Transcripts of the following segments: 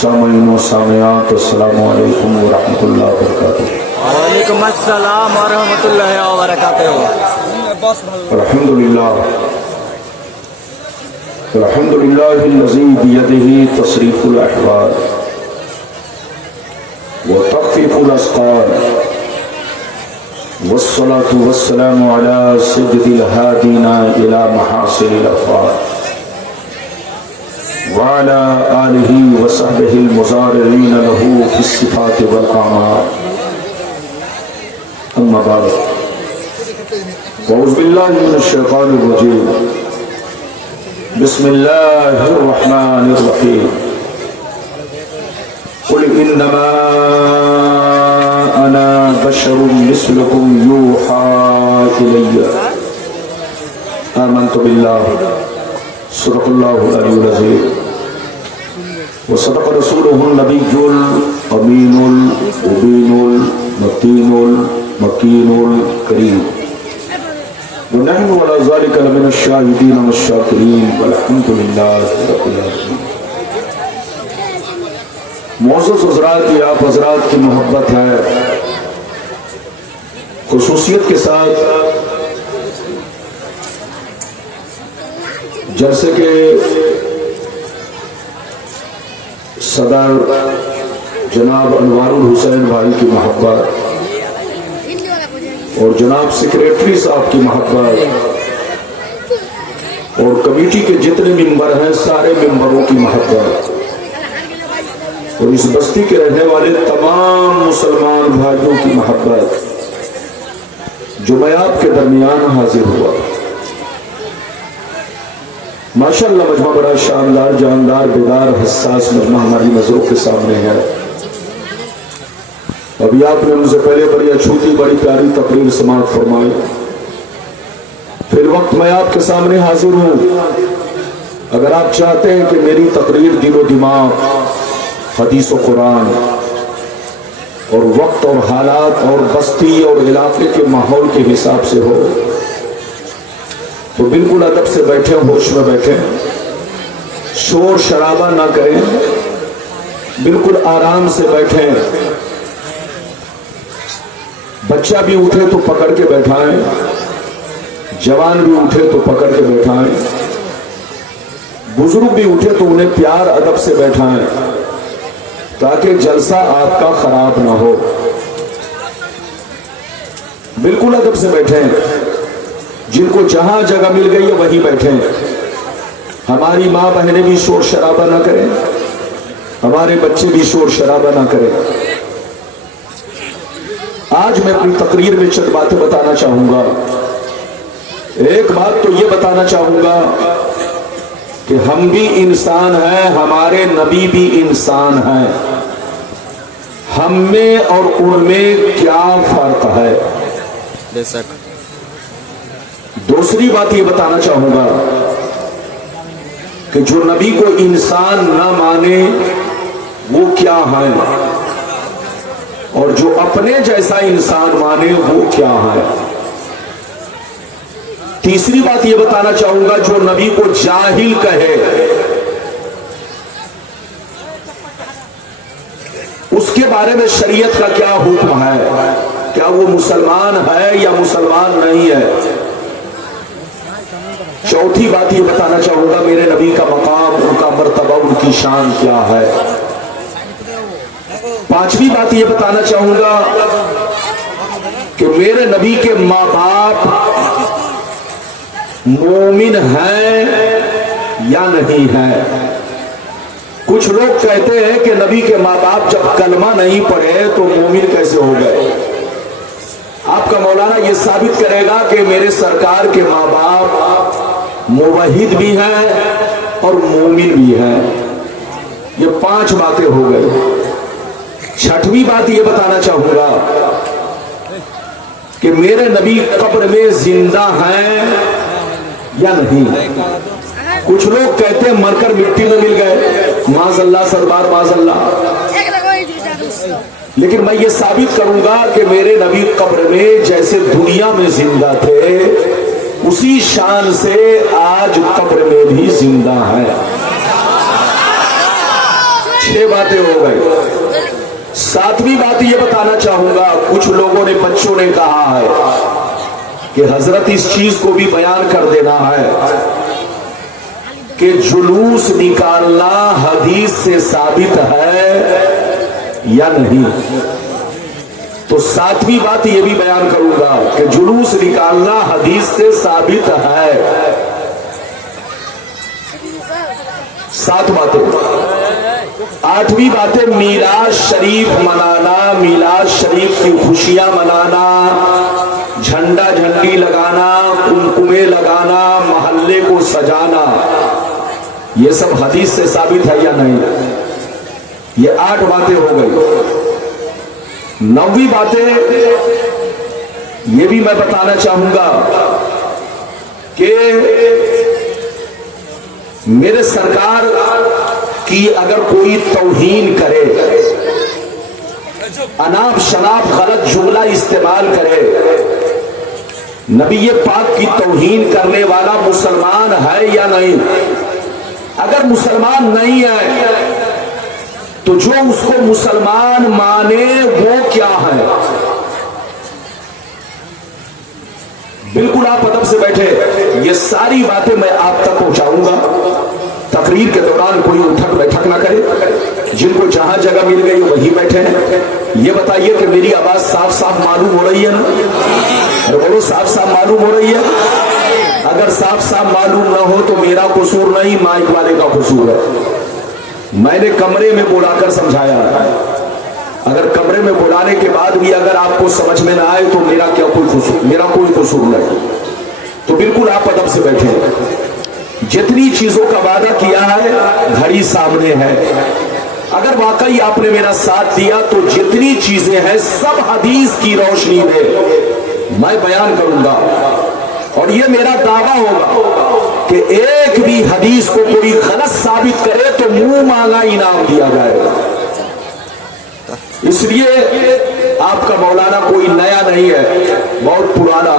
سامعین و سامعات السلام علیکم ورحمۃ اللہ وبرکاتہ۔ وعلیکم السلام ورحمۃ اللہ وبرکاتہ۔ الحمد للہ الذی بیدہ تصریف الاحوال وتخفیف الاسقال والصلاة والسلام علی سید الہادین الی محاصل الافعال وعلى آلہ وصحبہ المزارعین له فی الصفات والاعمال، اما بعد اعوذ باللہ من الشیطان الرجیم، بسم اللہ الرحمن الرحیم، قل انما انا بشر مثلکم یوحی الی، آمنت باللہ، صدق اللہ العلی العظیم، وصدق رسولہ النبی الامین المبین المتین المکین الکریم، ونحن على ذلك لمن الشاہدین والشاکرین والحمد للہ رب العالمین۔ معزز حضرات، یہ آپ حضرات کی محبت ہے، خصوصیت کے ساتھ جیسے کہ صدر جناب انوار الحسین بھائی کی محبت اور جناب سیکریٹری صاحب کی محبت اور کمیٹی کے جتنے ممبر ہیں سارے ممبروں کی محبت اور اس بستی کے رہنے والے تمام مسلمان بھائیوں کی محبت جو میں آپ کے درمیان حاضر ہوا، ماشاءاللہ مجمع بڑا شاندار، جاندار، بیدار، حساس مجمع ہماری نظروں کے سامنے ہے۔ ابھی آپ نے مجھ سے پہلے بڑی اچھوتی بڑی پیاری تقریر سماعت فرمائی، پھر وقت میں آپ کے سامنے حاضر ہوں۔ اگر آپ چاہتے ہیں کہ میری تقریر دل و دماغ، حدیث و قرآن اور وقت اور حالات اور بستی اور علاقے کے ماحول کے حساب سے ہو تو بالکل ادب سے بیٹھیں، ہوش میں بیٹھیں، شور شرابہ نہ کریں، بالکل آرام سے بیٹھیں۔ بچہ بھی اٹھے تو پکڑ کے بیٹھائیں، جوان بھی اٹھے تو پکڑ کے بیٹھائیں، بزرگ بھی اٹھے تو انہیں پیار ادب سے بیٹھائیں تاکہ جلسہ آپ کا خراب نہ ہو۔ بالکل ادب سے بیٹھیں، جن کو جہاں جگہ مل گئی ہے وہیں بیٹھیں۔ ہماری ماں بہنیں بھی شور شرابہ نہ کریں، ہمارے بچے بھی شور شرابہ نہ کریں۔ آج میں اپنی تقریر میں چند باتیں بتانا چاہوں گا۔ ایک بات تو یہ بتانا چاہوں گا کہ ہم بھی انسان ہیں، ہمارے نبی بھی انسان ہیں، ہم میں اور ان میں کیا فرق ہے۔ بے شک۔ دوسری بات یہ بتانا چاہوں گا کہ جو نبی کو انسان نہ مانے وہ کیا ہے، اور جو اپنے جیسا انسان مانے وہ کیا ہے۔ تیسری بات یہ بتانا چاہوں گا جو نبی کو جاہل کہے اس کے بارے میں شریعت کا کیا حکم ہے، کیا وہ مسلمان ہے یا مسلمان نہیں ہے۔ چوتھی بات یہ بتانا چاہوں گا میرے نبی کا مقام، ان کا مرتبہ، ان کی شان کیا ہے۔ پانچویں بات یہ بتانا چاہوں گا کہ میرے نبی کے ماں باپ مومن ہیں یا نہیں ہیں۔ کچھ لوگ کہتے ہیں کہ نبی کے ماں باپ جب کلمہ نہیں پڑھے تو مومن کیسے ہو گئے۔ آپ کا مولانا یہ ثابت کرے گا کہ میرے سرکار کے ماں باپ موحد بھی ہیں اور مومن بھی ہیں۔ یہ 5 باتیں ہو گئی۔ چھٹویں بات یہ بتانا چاہوں گا کہ میرے نبی قبر میں زندہ ہیں یا نہیں۔ کچھ لوگ کہتے ہیں مر کر مٹی میں مل گئے، معاذ اللہ سربار معاذ اللہ، لیکن میں یہ ثابت کروں گا کہ میرے نبی قبر میں جیسے دنیا میں زندہ تھے اسی شان سے آج قبر میں بھی زندہ ہے۔ 6 6 बातें हो गई। 7वीं बात ये बताना चाहूंगा, कुछ लोगों ने, बच्चों ने कहा है कि हजरत इस चीज को भी बयान कर देना है कि जुलूस निकालना हदीस से साबित है या नहीं। तो 7वीं बात ये भी बयान करूंगा कि जुलूस निकालना हदीस से साबित है। 7 बातें। 8वीं बातें, मीलाद शरीफ मनाना, मीलाद शरीफ की खुशियां मनाना, झंडा झंडी लगाना, कुमकुमे लगाना, मोहल्ले को सजाना, ये सब हदीस से साबित है या नहीं। ये 8 बातें हो गई। 9वीं बातें ये भी मैं बताना चाहूंगा कि मेरे सरकार की अगर कोई तौहीन करे, अनाप शनाप गलत जुमला इस्तेमाल करे, नबी पाक की तौहीन करने वाला मुसलमान है या नहीं। अगर मुसलमान नहीं है तो जो उसको मुसलमान माने वो क्या है। बिल्कुल आप अदब से बैठे, ये सारी बातें मैं आप तक पहुंचाऊंगा। तकरीर के दौरान कोई उठक बैठक ना करे, जिनको जहां जगह मिल गई वहीं बैठे हैं। ये बताइए कि मेरी आवाज साफ साफ मालूम हो रही है ना? अरे बोलो, साफ साफ मालूम हो रही है? अगर साफ साफ मालूम ना हो तो मेरा कसूर नहीं, माइक वाले का कसूर है। मैंने कमरे में बुलाकर समझाया, अगर कमरे में बुलाने के बाद भी अगर आपको समझ में ना आए तो मेरा कोई कसूर नहीं। तो बिल्कुल आप अदब से बैठे। जितनी चीजों का वादा किया है घड़ी सामने है, अगर वाकई आपने मेरा साथ दिया तो जितनी चीजें हैं सब हदीस की रोशनी में मैं बयान करूंगा। और ये मेरा दावा होगा कि एक भी हदीस को कोई गलत साबित करे तो मुंह मांगा इनाम दिया जाएगा। इसलिए आपका मौलाना कोई नया नहीं है, बहुत पुराना।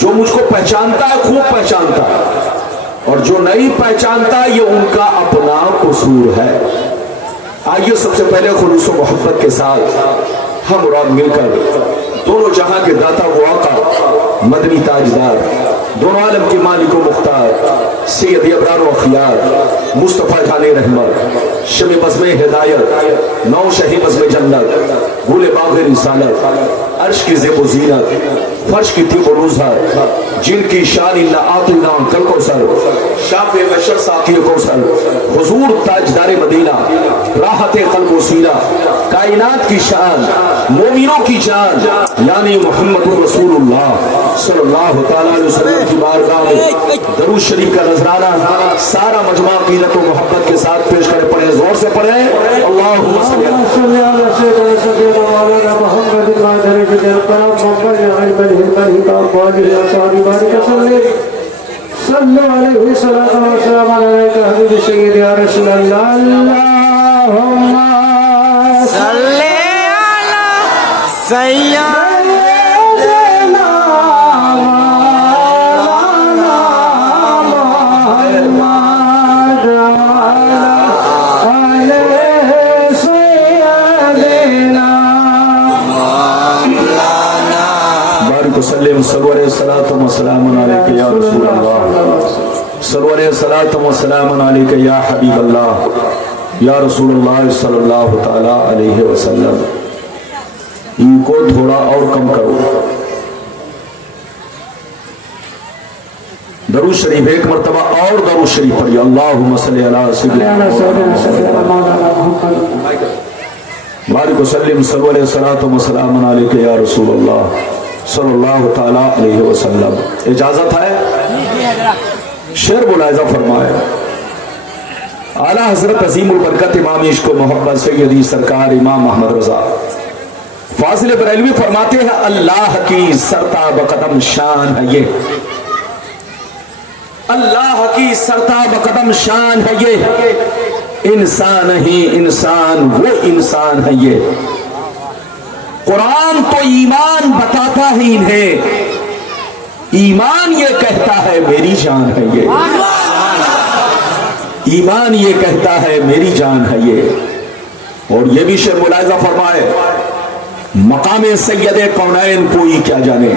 जो मुझको पहचानता है खूब पहचानता है, और जो नहीं पहचानता ये उनका अपना कसूर है। आइए सबसे पहले खुलूस मोहब्बत के साथ हम और मिलकर दोनों जहां के दाता वो आका मदनी ताजदार, दोनों आलम के मालिक व मुख्तार सैयद अबरार व खियार मुस्तफ़ा खाने रहमत शब बज़्म हिदायत नौ शही बज़्म जन्नत गुल बाग़ रिसालत अर्श की ज़ेब व ज़ीनत फर्श की तिब व रूज़ा जिनकी शान इल्ला आतीना कल कौसर शाफ़े बशर साक़ी कौसर हुज़ूर ताजदार मदीना राहत क़ल्ब व सीना कायनात की शान मोमिनों की जान यानी मुहम्मद रसूलुल्लाह सल्लल्लाहु तआला अलैहि वसल्लम की बारगाह में दरूद शरीफ का नजराना सारा मजमा क़ीदत व मोहब्बत के साथ पेश करें। पढ़े, जोर से पढ़े, अल्लाहुम्मा सल्ली अला सय्यिदना मौलाना मुहम्मद सल्लल्लाहु अलैहि वसल्लम अलैका हबीबी सय्यदी या रसूल अल्लाह अल्लाहुम्मा सल्ले अला सय्यद या हबीब अल्लाह या रसूलुल्लाह सल्लल्लाहु तआला अलैहि वसल्लम। इनको थोड़ा और कम करो। दरूद शरीफ एक मर्तबा और दरूद शरीफ पढ़िए। अल्लाहुम्मा सल्ली अला सय्यिदना बारिक वसल्लिम सल्लल्लाहु अलैहि या रसूलुल्लाह सल्लल्लाहु तआला अलैहि वसल्लम। इजाजत है? शेर मुलाहिजा फरमाए। आला हजरत अजीमुल बरकत इमाम इश्क व मोहब्बत सैयदी सरकार इमाम अहमद रजा फाजिल बरेलवी फरमाते हैं, अल्लाह की सरताब कदम शान है ये, अल्लाह की सरताब कदम शान है ये, इंसान ही इंसान वो इंसान है ये। कुरान तो ईमान बताता है इन्हें, ईमान ये कहता है मेरी जान है ये, ईमान ये कहता है मेरी जान है ये। اور یہ بھی شیخ ملاحظہ فرمائے مقام سید کونین کوئی کیا جانے,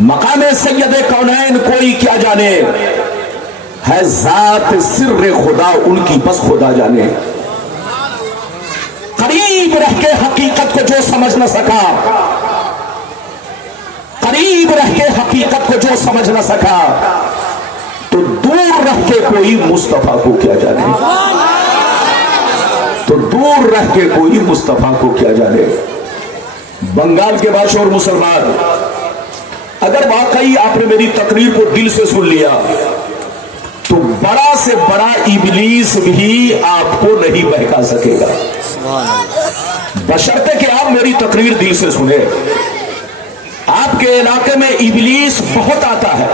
مقام سید کونین کوئی کیا جانے, ہے ذات سر خدا ان کی بس خدا جانے. قریب رہ کے حقیقت کو جو سمجھ نہ سکا, قریب رہ کے حقیقت کو جو سمجھ نہ سکا, تو دور رہ کے کوئی مصطفیٰ کو کیا جانے, تو دور رہ کے کوئی مصطفیٰ کو کیا جانے. بنگال کے باشا اور مسلمان, اگر واقعی آپ نے میری تقریر کو دل سے سن لیا تو بڑا سے بڑا ابلیس بھی آپ کو نہیں بہکا سکے گا, بشرطے کہ آپ میری تقریر دل سے سنیں. آپ کے علاقے میں ابلیس بہت آتا ہے,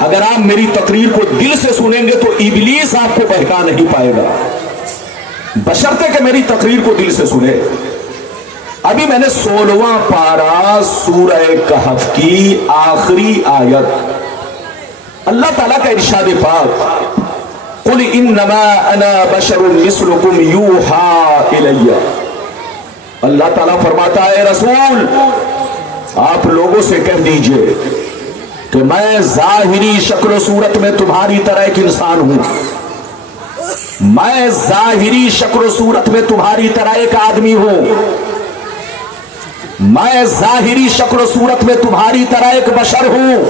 اگر آپ میری تقریر کو دل سے سنیں گے تو ابلیس آپ کو بہکا نہیں پائے گا, بشرطے کہ میری تقریر کو دل سے سنیں. ابھی میں نے 16واں پارہ سورہ کہف کی آخری آیت, اللہ تعالیٰ کا ارشاد پاک قل انما انا بشر مثلکم یوحی الی, اللہ تعالیٰ فرماتا ہے رسول آپ لوگوں سے کہہ دیجئے کہ میں ظاہری شکل و صورت میں تمہاری طرح ایک انسان ہوں, میں ظاہری شکل و صورت میں تمہاری طرح ایک آدمی ہوں, میں ظاہری شکل و صورت میں تمہاری طرح ایک بشر ہوں,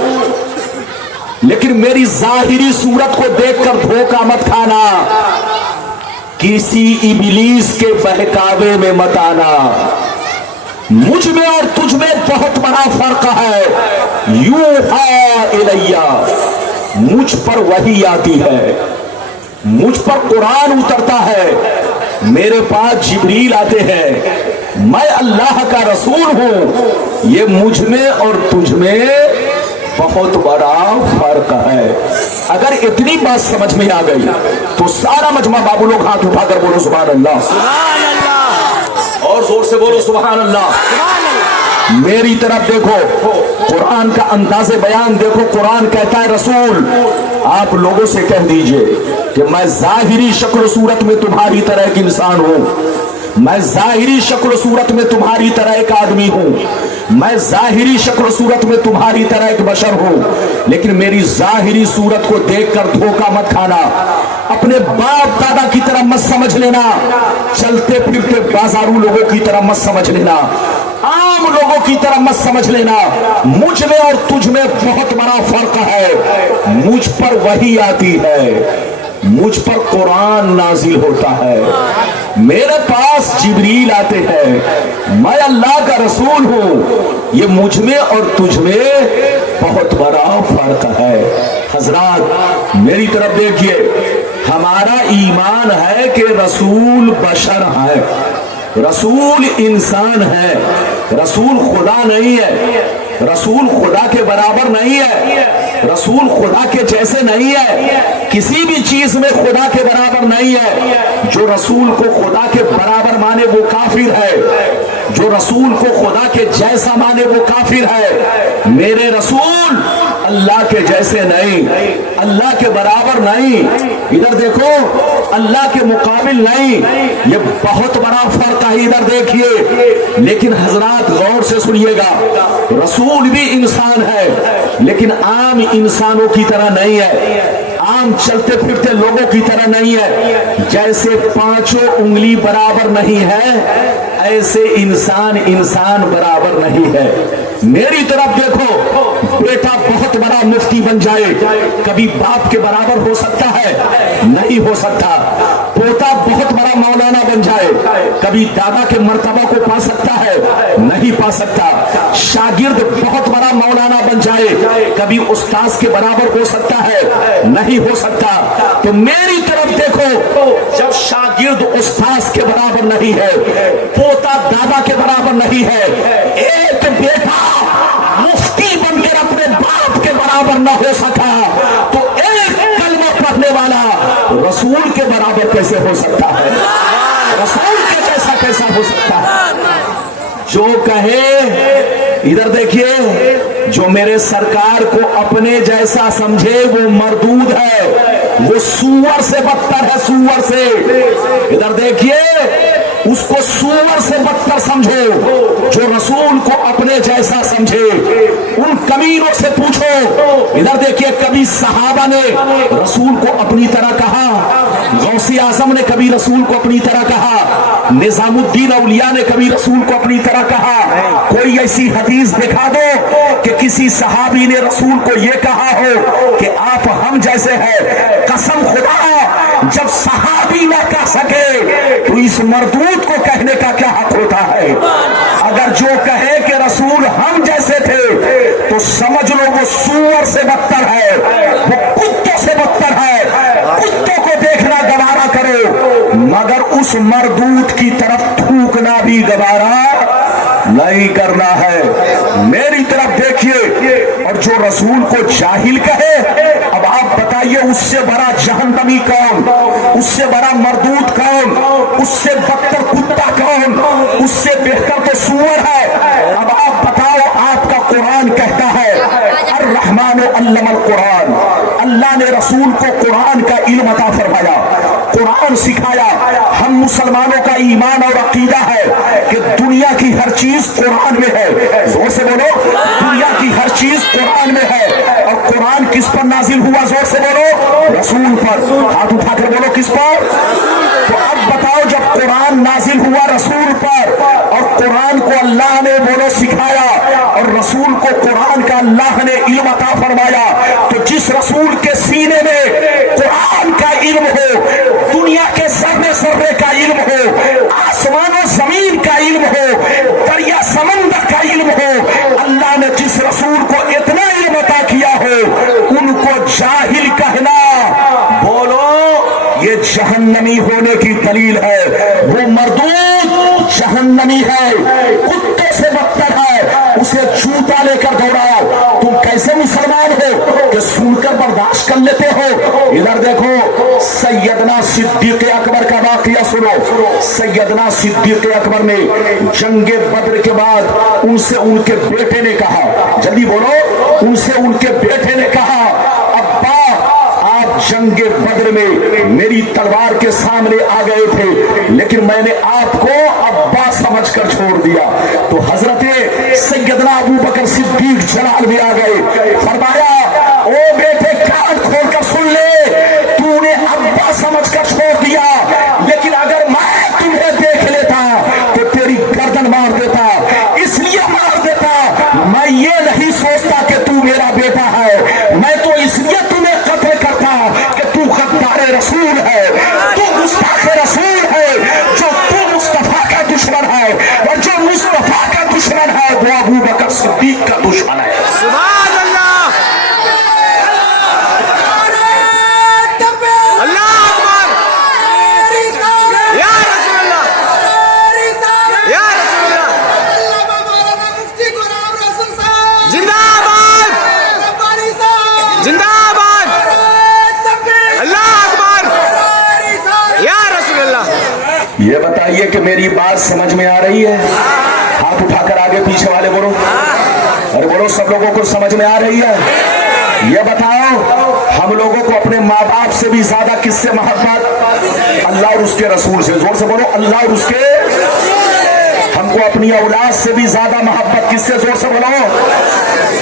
لیکن میری ظاہری صورت کو دیکھ کر دھوکہ مت کھانا, کسی ابلیس کے بہکاوے میں مت آنا. مجھ میں اور تجھ میں بہت بڑا فرق ہے. یوحی الیہ, مجھ پر وحی آتی ہے, مجھ پر قرآن اترتا ہے, میرے پاس جبریل آتے ہیں, میں اللہ کا رسول ہوں. یہ مجھ میں اور تجھ میں بہت بڑا فرق ہے. اگر اتنی بات سمجھ میں آ گئی تو سارا مجمع بابو لوگ ہاتھ اٹھا کر بولو سبحان اللہ, سبحان اللہ, اور زور سے بولو سبحان اللہ. میری طرف دیکھو, قرآن کا انداز بیان دیکھو. قرآن کہتا ہے رسول آپ لوگوں سے کہہ دیجئے کہ میں ظاہری شکل و صورت میں تمہاری طرح ایک انسان ہوں, میں ظاہری شکل و صورت میں تمہاری طرح ایک آدمی ہوں, میں ظاہری شکل و صورت میں تمہاری طرح ایک بشر ہوں, لیکن میری ظاہری صورت کو دیکھ کر دھوکہ مت کھانا, اپنے باپ دادا کی طرح مت سمجھ لینا, چلتے پھرتے بازاروں لوگوں کی طرح مت سمجھ لینا, عام لوگوں کی طرح مت سمجھ لینا. مجھ میں اور تجھ میں بہت بڑا فرق ہے. مجھ پر وحی آتی ہے, مجھ پر قرآن نازل ہوتا ہے, میرے پاس جبریل آتے ہیں, میں اللہ کا رسول ہوں. یہ مجھ میں اور تجھ میں بہت بڑا فرق ہے. حضرات میری طرف دیکھیے, ہمارا ایمان ہے کہ رسول بشر ہے, رسول انسان ہے, رسول خدا نہیں ہے, رسول خدا کے برابر نہیں ہے, رسول خدا کے جیسے نہیں ہے, کسی بھی چیز میں خدا کے برابر نہیں ہے. جو رسول کو خدا کے برابر مانے وہ کافر ہے, جو رسول کو خدا کے جیسا مانے وہ کافر ہے. میرے رسول اللہ کے جیسے نہیں, اللہ کے برابر نہیں, ادھر دیکھو اللہ کے مقابل نہیں. یہ بہت بڑا فرق ہے, ادھر دیکھیے. لیکن حضرات غور سے سنیے گا, رسول بھی انسان ہے لیکن عام انسانوں کی طرح نہیں ہے, عام چلتے پھرتے لوگوں کی طرح نہیں ہے. جیسے پانچوں انگلی برابر نہیں ہے ایسے انسان برابر نہیں ہے. میری طرف دیکھو, بیٹا بہت بڑا مفتی بن جائے کبھی باپ کے برابر ہو سکتا ہے؟ نہیں ہو سکتا. پوتا بہت بڑا مولانا بن جائے کبھی دادا کے مرتبہ کو پا سکتا ہے؟ نہیں پا سکتا. شاگرد بہت بڑا مولانا بن جائے کبھی استاذ کے برابر ہو سکتا ہے؟ نہیں ہو سکتا. تو میری طرف دیکھو, جب شاگرد استاذ کے برابر نہیں ہے, پوتا دادا کے برابر نہیں ہے, ایک بیٹا مفتی بن کر اپنے باپ کے برابر نہ ہو سکا, تو ایک کلمہ پڑھنے والا رسول کے برابر کیسے ہو سکتا ہے؟ رسول کے جیسا کیسا ہو سکتا ہے؟ جو کہے, ادھر دیکھیے, جو میرے سرکار کو اپنے جیسا سمجھے وہ مردود ہے, وہ سور سے بدتر ہے، سور سے۔ ادھر دیکھیے، اس کو سور سے بدتر سمجھو جو رسول کو اپنے جیسا سمجھے۔ ان کمینوں سے پوچھو۔ ادھر دیکھیے، کبھی صحابہ نے رسول کو اپنی طرح کہا، غوث اعظم نے کبھی رسول کو اپنی طرح کہا، نظام الدین اولیاء نے کبھی رسول کو اپنی طرح کہا۔ کوئی ایسی حدیث دکھا دو کہ کسی صحابی نے رسول کو یہ کہا ہو کہ آپ ہم جیسے ہیں۔ قسم خدا، جب صحابی نہ کہہ سکے تو اس مردود کو کہنے کا کیا حق ہوتا ہے؟ اگر جو کہے کہ رسول ہم جیسے تھے تو سمجھ لو وہ سور سے بدتر ہے، وہ کتوں سے بدتر ہے۔ کتوں کو دیکھنا گوارا کرو، مگر اس مردود کی طرف تھوکنا بھی گوارا نہیں کرنا ہے۔ میری طرف دیکھیے، اور جو رسول کو جاہل کہے، اب آپ بتائیے اس سے بڑا جہنمی کون، اس سے بڑا مردود کون، اس سے بدتر کتا کون، اس سے بہتر تو سور ہے۔ اب آپ بتاؤ، آپ کا قرآن کہتا ہے الرحمن علم القرآن، اللہ نے رسول کو قرآن کا علم عطا فرمایا، قرآن سکھایا۔ ہم مسلمانوں کا ایمان اور عقیدہ ہے کہ دنیا کی ہر چیز قرآن میں ہے۔ زور سے بولو، دنیا کی ہر چیز قرآن میں ہے۔ اور قرآن کس پر نازل ہوا؟ زور سے بولو، رسول پر۔ ہاتھ اٹھا کر بولو، کس پر؟ تو اب بتاؤ، جب قرآن نازل ہوا رسول پر، اور قرآن کو اللہ نے بولو سکھایا، اور رسول کو قرآن کا اللہ نے علم عطا فرمایا، تو جس رسول کے سینے میں قرآن کا علم ہو، دنیا کے ذرے ذرے کا علم ہو، آسمان و زمین کا علم ہو، دریا سمندر کا علم ہو، اللہ نے جس رسول کو اتنا علم عطا کیا ہو، ان کو جاہل کہنا، بولو یہ جہنمی ہونے کی دلیل ہے۔ وہ مردود جہنمی ہے، کتے سے بدتر ہے، اسے جوتا لے کر دوڑاؤ۔ تم کیسے مسلمان ہو کہ سن کر برداشت کر لیتے ہو؟ ادھر دیکھو، سیدنا صدیق اکبر کا واقعہ سنو۔ سیدنا صدیق اکبر نے جنگ بدر کے بعد ان سے ان کے بیٹے نے کہا، جلدی بولو، ان سے ان کے بیٹے نے کہا، ابا آپ جنگ بدر میں میری تلوار کے سامنے آ گئے تھے، لیکن میں نے آپ کو ابا سمجھ کر چھوڑ دیا۔ تو حضرت سیدنا ابو بکر صدیق جلال بھی آ گئے، فرمایا او بیٹے کان کھول کر سن لے، تو نے ابا سمجھ کر چھوڑ دیا، لیکن اگر میں تمہیں دیکھ لیتا تو تیری گردن مار دیتا، اس لیے مار دیتا، میں یہ نہیں سوچتا کہ تو میرا بیٹا ہے، میں تو اس لیے تمہیں قتل کرتا کہ تو غدار رسول ہے، تو گستاخ رسول ہے، جو تو مصطفیٰ کا دشمن ہے، اور جو مصطفیٰ کا دشمن ہے وہ ابو بکر صدیق کا دشمن ہے۔ سبحان اللہ، اللہ اکبر، یا رسول اللہ، یا رسول اللہ، زندہ آباد، زندہ آباد، اللہ اکبر، یا رسول اللہ۔ یہ بتائیے کہ میری بات سمجھ میں آ رہی ہے؟ ہاتھ اٹھا کر آگے پیچھے والے بولو، ارے بولو، سب لوگوں کو سمجھ میں آ رہی ہے؟ یہ بتاؤ، ہم لوگوں کو اپنے ماں باپ سے بھی زیادہ کس سے محبت؟ اللہ اور اس کے رسول سے۔ زور سے بولو، اللہ اور اس کے۔ ہم کو اپنی اولاد سے بھی زیادہ محبت کس سے؟ زور سے بولو،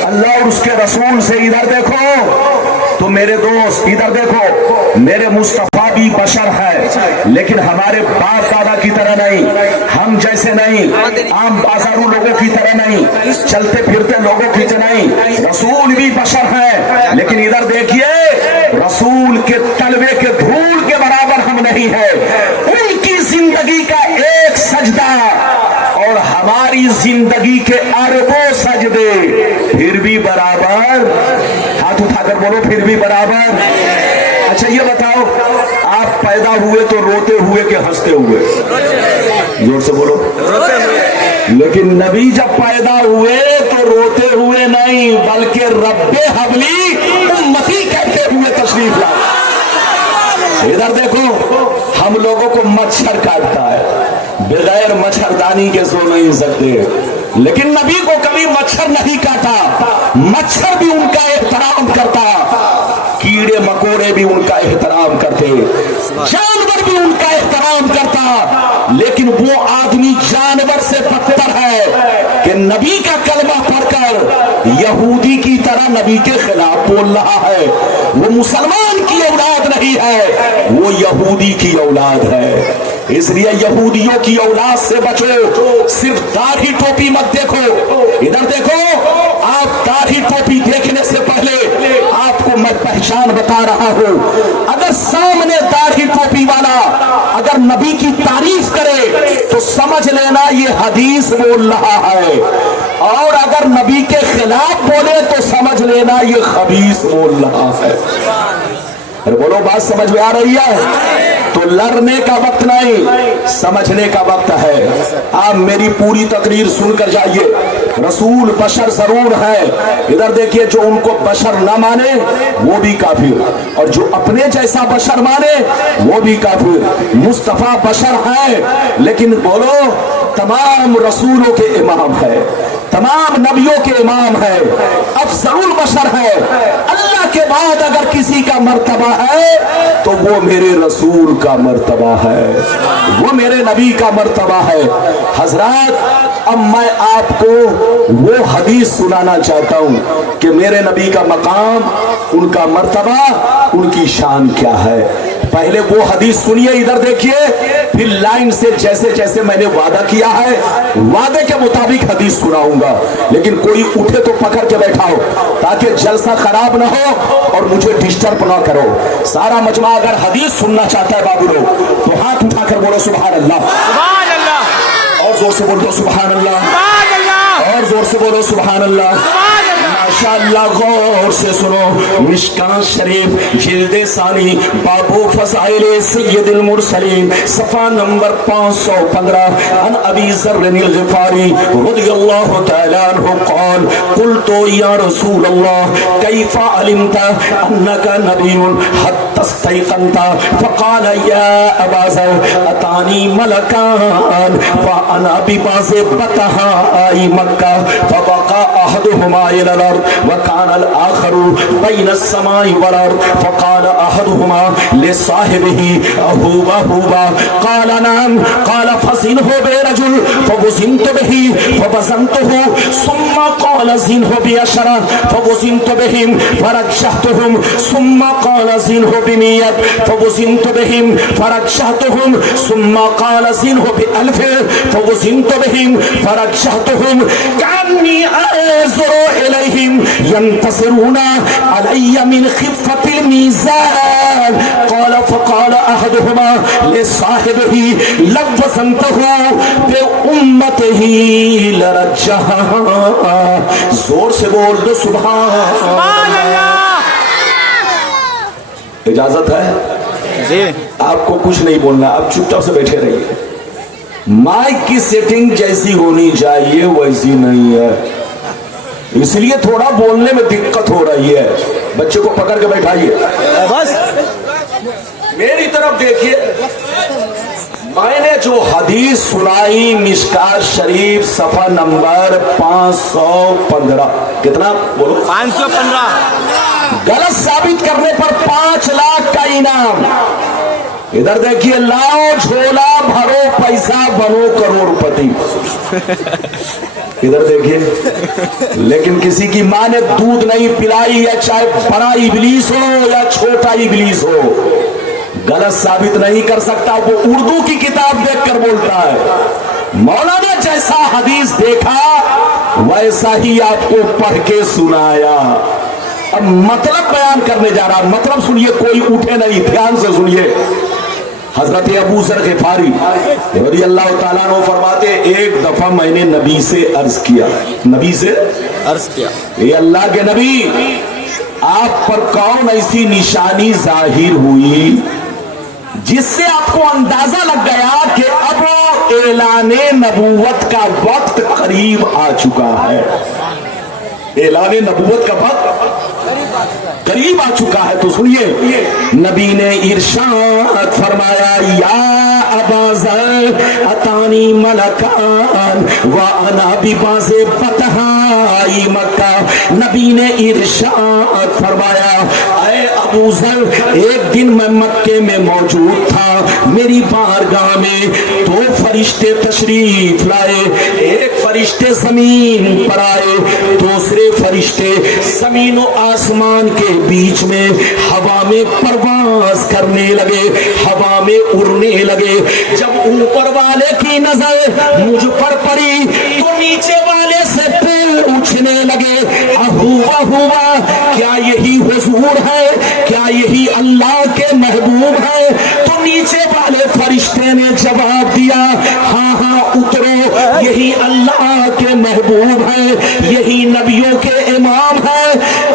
اللہ اور اس کے رسول سے۔ ادھر دیکھو تو میرے دوست، ادھر دیکھو، میرے مصطفیٰ بھی بشر ہے، لیکن ہمارے باپ دادا کی طرح نہیں، ہم جیسے نہیں، عام بازاروں لوگوں کی طرح نہیں، چلتے پھرتے لوگوں کی طرح نہیں، رسول بھی بشر ہے، لیکن ادھر دیکھیے، رسول کے تلوے کے دھول کے برابر ہم نہیں ہے۔ ان کی زندگی کا ایک سجدہ اور ہماری زندگی کے اربوں سجدے پھر بھی برابر۔ ہاتھ اٹھا کر بولو، پھر بھی برابر۔ اچھا یہ بتاؤ، آپ پیدا ہوئے تو روتے ہوئے کہ ہنستے ہوئے؟ زور سے بولو۔ لیکن نبی جب پیدا ہوئے تو روتے ہوئے نہیں، بلکہ رب حبلی امتی کہتے ہوئے تشریف لائے۔ ادھر دیکھو، ہم لوگوں کو مچھر کاٹتا ہے، بغیر مچھردانی کے سو نہیں سکتے، لیکن نبی کو کبھی مچھر نہیں کاٹا، مچھر بھی ان کا احترام کرتا۔ कीड़े मकोड़े भी उनका एहतराम करते, जानवर भी उनका एहतराम करता। लेकिन वो आदमी जानवर से बदतर है कि नबी का कलमा पढ़कर यहूदी की तरह नबी के खिलाफ बोल रहा है। वो मुसलमान की औलाद नहीं है, वो यहूदी की औलाद है। इसलिए यहूदियों की औलाद से बचो। सिर्फ दाढ़ी टोपी मत देखो, इधर देखो। आप दाढ़ी टोपी देखने से पहले आपको मैं पहचान बता रहा हूं। अगर सामने दाढ़ी टोपी वाला अगर नबी की तारीफ करे तो समझ लेना ये हदीस बोल रहा है, और अगर नबी के खिलाफ बोले तो समझ लेना ये खबीस बोल रहा है। अरे बोलो, बात समझ में आ रही है? तो लड़ने का वक्त नहीं, समझने का वक्त है। आप मेरी पूरी तकरीर सुनकर जाइए। रसूल बशर जरूर है, इधर देखिए। जो उनको बशर ना माने वो भी काफिर, और जो अपने जैसा बशर माने वो भी काफिर। मुस्तफा बशर है, लेकिन बोलो तमाम रसूलों के इमाम है, तमाम नबियों के इमाम है, अफजलुल बशर है। अल्लाह के बाद अगर किसी का मर्तबा है तो वो मेरे रसूल का मर्तबा है, वो मेरे नबी का मर्तबा है। हजरात, अब मैं आपको वो हदीस सुनाना चाहता हूं कि मेरे नबी का मकाम, उनका मर्तबा, उनकी शान क्या है। पहले वो हदीस सुनिए, इधर देखिए, फिर लाइन से जैसे जैसे मैंने वादा किया है वादे के मुताबिक हदीस सुनाऊंगा। लेकिन कोई उठे तो पकड़ के बैठाओ ताकि जलसा खराब ना हो और मुझे डिस्टर्ब ना करो। सारा मजमा अगर हदीस सुनना चाहता है बाबू लोग तो हाथ उठाकर बोलो सुभान अल्लाह, सुभान अल्लाह, और जोर से बोल दो सुभान अल्लाह, सुभान अल्लाह, और जोर से बोलो सुभान अल्लाह। सुभान अल्लाह। माशाअल्लाह, गौर से सुनो। मिशकात शरीफ जिल्दे सानी बाबू फज़ाइल सय्यदुल मुरसलीन सफ़ा नंबर 515 अन अबी ज़र्र अल ग़िफ़ारी रज़ियल्लाहु तआला अन्हु क़ाल क़ुल्तु या रसूल अल्लाह कैफ़ा अलिमता अन्नका नबियुन हत्ता इस्तयक़नता फ़क़ाल या अबा ज़र अतानी मलकान व अना बिबाज़ि बतहाई मक्का फ़बक़ा अहदुहुमा इलल अर्द वकान आखरु बैन अस्समाई वल अर्द फकाल अहदुहुमा लिसाहिबिही अहूबा हुबा काल नाम काल फज़िनहु बिरजुल फवज़िनतु बिही फवज़नतुहु सुम्मा काल ज़िनहु बिअशरा फवज़िनतु बिहिम फरजहतुहुम सुम्मा काल ज़िनहु बिमियत फवज़िनतु बिहिम फरजहतुहुम सुम्मा काल ज़िनहु बिअल्फ फवज़िनतु बिहिम फरजहतुहुम कान्नी अंज़ुरु इलैहिम यंतसिरूना अलैया मिन खिफ़्फ़तिल मीज़ान क़ाल फ़क़ाल अहदुहुमा लिसाहिबिही लव वज़नतहु बिउम्मतिही लरज्जहा। जोर से बोल दो सुभान अल्लाह। इजाजत है जी, आपको कुछ नहीं बोलना, आप चुपचाप से बैठे रहिए। माइक की सेटिंग जैसी होनी चाहिए वैसी नहीं है, इसलिए थोड़ा बोलने में दिक्कत हो रही है। बच्चे को पकड़ के बैठाइए, बस मेरी तरफ देखिए। मैंने जो हदीस सुनाई मिशकात शरीफ सफा नंबर 515, कितना बोलो? 515। गलत साबित करने पर 5 लाख का इनाम। इधर देखिए, लाओ झोला भरो पैसा बनो करोड़पति। इधर देखिए, लेकिन किसी की मां ने दूध नहीं पिलाई, या चाहे बड़ा इबलीस हो या छोटा इबलीस हो, गलत साबित नहीं कर सकता। वो उर्दू की किताब देखकर बोलता है। मौलाना जैसा हदीस देखा वैसा ही आपको पढ़ के सुनाया। अब मतलब बयान करने जा रहा, मतलब सुनिए, कोई उठे नहीं, ध्यान से सुनिए। हजरत अबू ज़र ग़िफ़ारी रज़ियल्लाहु ताला अन्हु फरमाते, एक दफा मैंने नबी से अर्ज किया, नबी से अर्ज किया, ये अल्लाह के नबी, आप पर कौन ऐसी निशानी जाहिर हुई जिससे आपको अंदाजा लग गया कि अब ऐलाने नबूवत का वक्त करीब आ चुका है। ऐलाने नबूवत का वक्त करीब आ चुका है। तो सुनिए, नबी ने इरशाद फरमाया, या अबा ज़र अतानी मलकान व अना बिबाज़ि बतहाई मक्का। नबी ने इरशाद फरमाया, ऐ अबू जर एक दिन मैं मक्के में मौजूद था, मेरी बारगाह में दो फरिश्ते तशरीफ लाए। एक फरिश्ते जमीन पर आए, दूसरे फरिश्ते जमीन और आसमान के बीच में हवा में परवाज करने लगे, हवा में उड़ने लगे। जब ऊपर वाले की नजर मुझ पर पड़ी तो नीचे वाले से पूछने लगे, अहुआ हुआ, क्या यही हुजूर है, क्या यही अल्लाह के महबूब है? तो नीचे वाले फरिश्ते ने जवाब दिया, हाँ हाँ उतरो, यही अल्लाह के महबूब है, यही नबियों के इमाम है,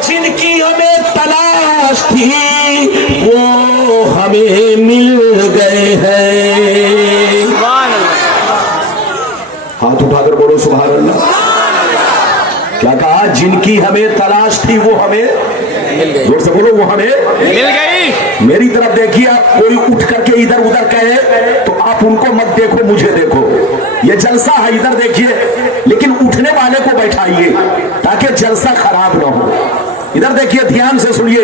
जिनकी हमें तलाश थी वो हमें मिल गए हैं। सुभान अल्लाह। हाथ उठाकर बोलो सुभान अल्लाह। क्या कहा? जिनकी हमें तलाश थी वो हमें मिल गई, जोर से बोलो, वो हमें मिल गई। मेरी तरफ देखिए, आप कोई उठ करके इधर उधर कहे तो आप उनको मत देखो, मुझे देखो। ये जलसा है, इधर देखिए, लेकिन उठने वाले को बैठाइए ताकि जलसा खराब ना हो। इधर देखिए, ध्यान से सुनिए,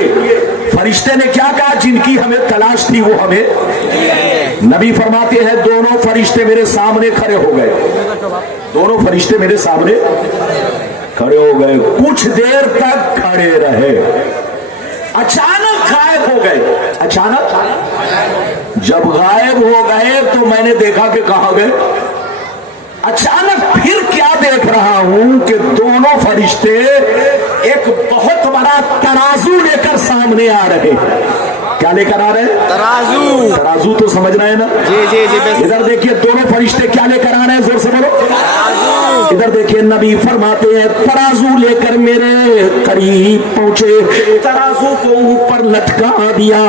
फरिश्ते ने क्या कहा? जिनकी हमें तलाश थी वो हमें। नबी फरमाते हैं दोनों फरिश्ते मेरे सामने खड़े हो गए, दोनों फरिश्ते मेरे सामने खड़े हो गए। कुछ देर तक खड़े रहे, अचानक गायब हो गए। अचानक जब गायब हो गए तो मैंने देखा कि कहां गए। अचानक फिर क्या देख रहा हूं कि दोनों फरिश्ते एक बहुत बड़ा तराजू लेकर सामने आ रहे। क्या लेकर आ रहे? तराजू। तराजू तो समझ रहे हैं ना? जी जी जी, बस इधर देखिए, दोनों फरिश्ते क्या लेकर आ रहे हैं, जोर से बोलो। तराजू। इधर देखिए, नबी फरमाते हैं तराजू लेकर मेरे करीब पहुंचे, तराजू को ऊपर लटका दिया,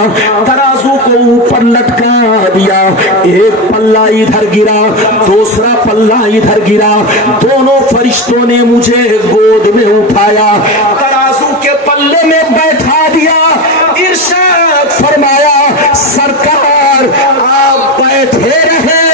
तराजू को ऊपर लटका दिया। एक पल्ला इधर गिरा, दूसरा पल्ला इधर गिरा। दोनों फरिश्तों ने मुझे गोद में उठाया, तराजू के पल्ले में बैठा दिया। इरशाद फरमाया, सरकार आप बैठे रहे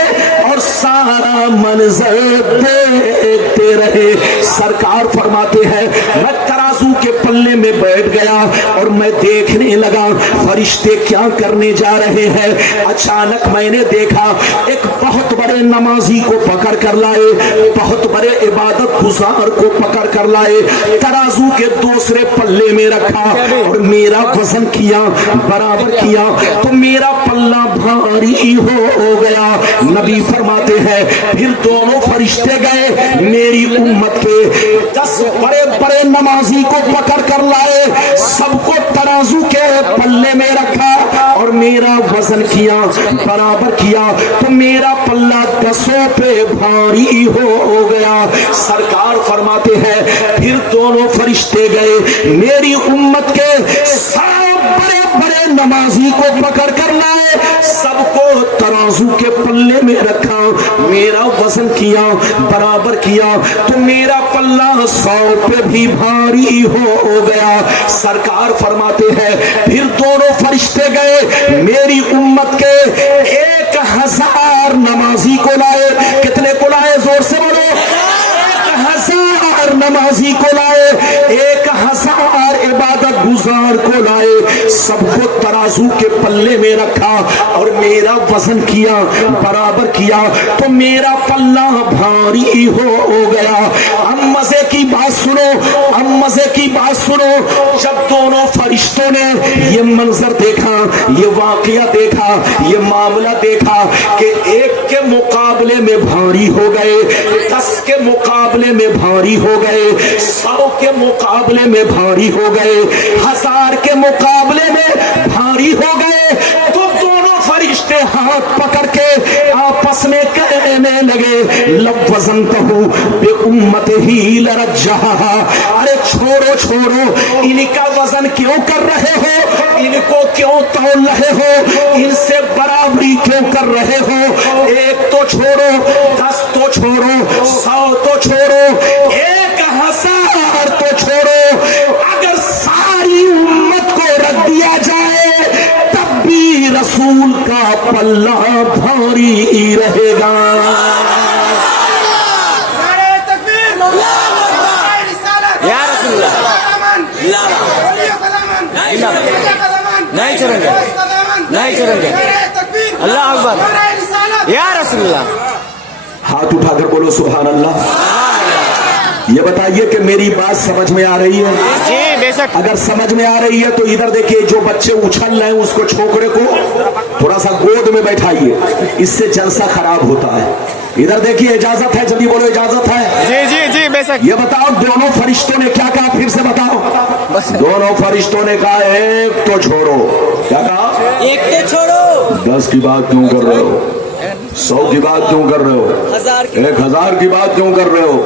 और सारा मंजर देखते रहे। सरकार फरमाते हैं मैं तराजू के पल्ले में बैठ गया और मैं देखने लगा फरिश्ते क्या करने जा रहे हैं। अचानक मैंने देखा एक बहुत बड़े नमाजी को पकड़ कर लाए, बहुत बड़े इबादत गुजार को पकड़ कर लाए, तराजू के दूसरे पल्ले में रखा और मेरा वजन किया, बराबर किया तो मेरा पल्ला भारी हो गया। नबी फरमाते हैं फिर दोनों फरिश्ते गए, मेरी उम्मत के 10 बड़े बड़े नमाजी को पकड़ कर लाए, सबको तराजू के पल्ले में रखा और मेरा वजन किया, बराबर किया तो मेरा पल्ला 10 पे भारी हो गया। सरकार फरमाते हैं फिर दोनों फरिश्ते गए, मेरी उम्मत के सब बड़े बड़े नमाजी को पकड़ कर लाए, सबको तराजू के पल्ले में रखा, मेरा वजन किया, बराबर किया तो मेरा पल्ला 100 पे भी भारी हो गया। सरकार फरमाते हैं फिर दोनों फरिश्ते गए, मेरी उम्मत के 1000 नमाजी को लाए। कितने को लाए? जोर से बोलो। 1000 नमाजी को लाए, 1000 इबादत गुजार को लाए, सबको तराजू के पल्ले में रखा और मेरा वजन किया, बराबर किया तो मेरा पल्ला भारी हो गया। अब मजे की बात सुनो, अब मजे की बात सुनो, जब दोनों फरिश्तों ने ये मंजर देखा, ये वाकया देखा, ये मामला देखा कि एक के मुकाबले में भारी हो गए, 10 के मुकाबले में भारी हो गए, 100 के मुकाबले में भारी हो गए, 1000 के मुकाबले में भारी हो गए, तो दोनों फरिश्ते हाथ पकड़ के आपस में कहने लगे लब वजन कहू बे उम्मत ही लरज्जहा। अरे छोड़ो छोड़ो, इनका वजन क्यों कर रहे हो, इनको क्यों तौल रहे हो, इनसे बराबरी क्यों कर रहे हो? एक तो छोड़ो, 10 तो छोड़ो, 100 तो छोड़ो, 1000 तो छोड़ो, अगर सारी उम्मत को रख दिया जाए तब भी रसूल का पल्ला भारी रहेगा। या रसूलुल्लाह। नहीं छोड़ेंगे, नहीं छोड़ेंगे। अल्लाह अकबर, या रसूलुल्लाह। हाथ उठाकर बोलो सुभान अल्लाह। ये बताइए कि मेरी बात समझ में आ रही है? जी बेशक। अगर समझ में आ रही है तो इधर देखिए, जो बच्चे उछल रहे हैं उसको, छोकरे को थोड़ा सा गोद में बैठाइए, इससे जलसा खराब होता है। इधर देखिए, इजाजत है? जल्दी बोलो, इजाजत है? जी जी जी बेशक। ये बताओ, दोनों फरिश्तों ने क्या कहा? फिर से बताओ। दोनों फरिश्तों ने कहा एक तो छोड़ो। क्या कहा? एक तो छोड़ो। 10 की बात क्यों कर रहे हो? 100 की बात क्यों कर रहे हो? 1000 की बात क्यों कर रहे हो?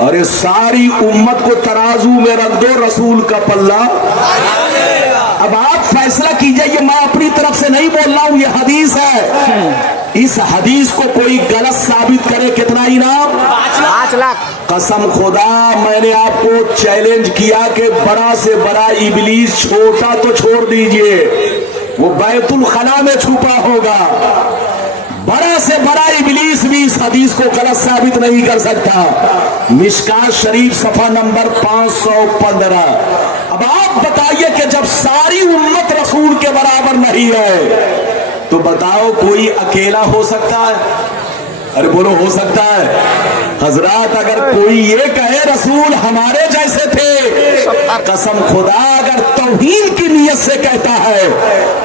अरे सारी उम्मत को तराजू में रख दो, रसूल का पल्ला। अब आप फैसला कीजिए, ये मैं अपनी तरफ से नहीं बोल रहा हूं, ये हदीस है। इस हदीस को कोई गलत साबित करे, कितना इनाम? 5 लाख। कसम खुदा, मैंने आपको चैलेंज किया कि बड़ा से बड़ा इबलीस, छोटा तो छोड़ दीजिए, वो बैतुल खला में छुपा होगा, बड़ा से बड़ा इबलीस भी इस हदीस को गलत साबित नहीं कर सकता। मिशकात शरीफ सफा नंबर 515। अब आप बताइए कि जब सारी उम्मत रसूल के बराबर नहीं है तो बताओ कोई अकेला हो सकता है? अरे बोलो, हो सकता है? हजरात, अगर कोई ये कहे रसूल हमारे जैसे थे, कसम खुदा अगर तौहीन की नियत से कहता है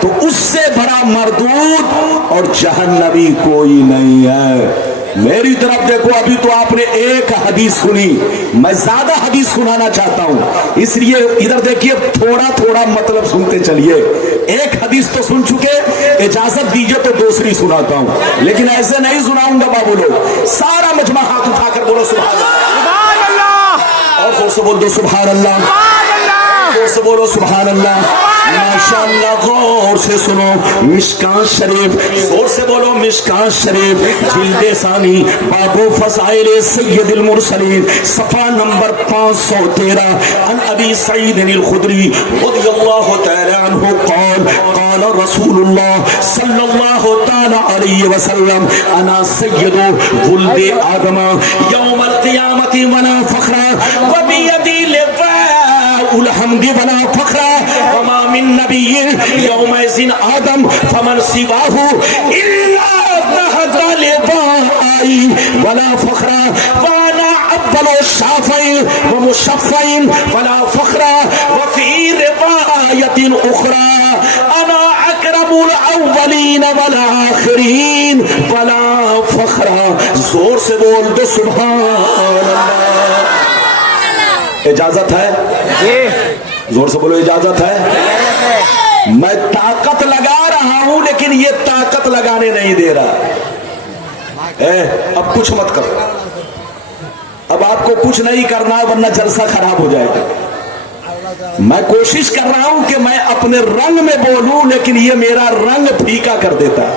तो उससे बड़ा मरदूद और जहन्नमी कोई नहीं है। मेरी तरफ देखो, अभी तो आपने एक हदीस सुनी, मैं ज्यादा हदीस सुनाना चाहता हूं, इसलिए इधर देखिए, थोड़ा थोड़ा मतलब सुनते चलिए। एक हदीस तो सुन चुके, इजाजत दीजिए तो दूसरी सुनाता हूं, लेकिन ऐसे नहीं सुनाऊंगा बाबू लोग। सारा मजमा हाथ उठाकर बोलो सुभान अल्लाह, और जोर से बोल दो सुभान अल्लाह, जोर से बोलो सुभान अल्लाह। माशाअल्लाह, गौर से सुनो, मिशकात शरीफ, जोर से बोलो मिशकात शरीफ, जिल्दे सानी, बाबू फसाइल सय्यदुल मुरसलीन, सफा नंबर 513। अन अबी सईद अल खुदरी रज़ियल्लाहु तआला अन्हु क़ाल क़ाल रसूलुल्लाह सल्लल्लाहु तआला अलैहि वसल्लम अना सय्यदु वुल्दे आदम यौमल क़ियामति वला फ़ख्रा व बियदी लिवाउल हम्दि वला फ़ख्रा वमा मिन नबिय्यिन यौमइज़िन आदम फमन सिवाहु इल्ला तहता लिवाई वला फ़ख्रा वाना अव्वलु शाफ़ईन व मुशफ़्फ़ईन वला फ़ख्रा व फ़ी रिवायतिन उख़रा अना अकरमुल अव्वलीन वल आखिरीन वला फ़ख्रा। जोर से बोल दो सुभान अल्लाह। इजाजत है? जी। जोर से बोलो, इजाजत है? मैं ताकत लगा रहा हूं, लेकिन ये ताकत लगाने नहीं दे रहा। अब कुछ मत करो, अब आपको कुछ नहीं करना, वरना जलसा खराब हो जाएगा। मैं कोशिश कर रहा हूं कि मैं अपने रंग में बोलूं, लेकिन ये मेरा रंग फीका कर देता है।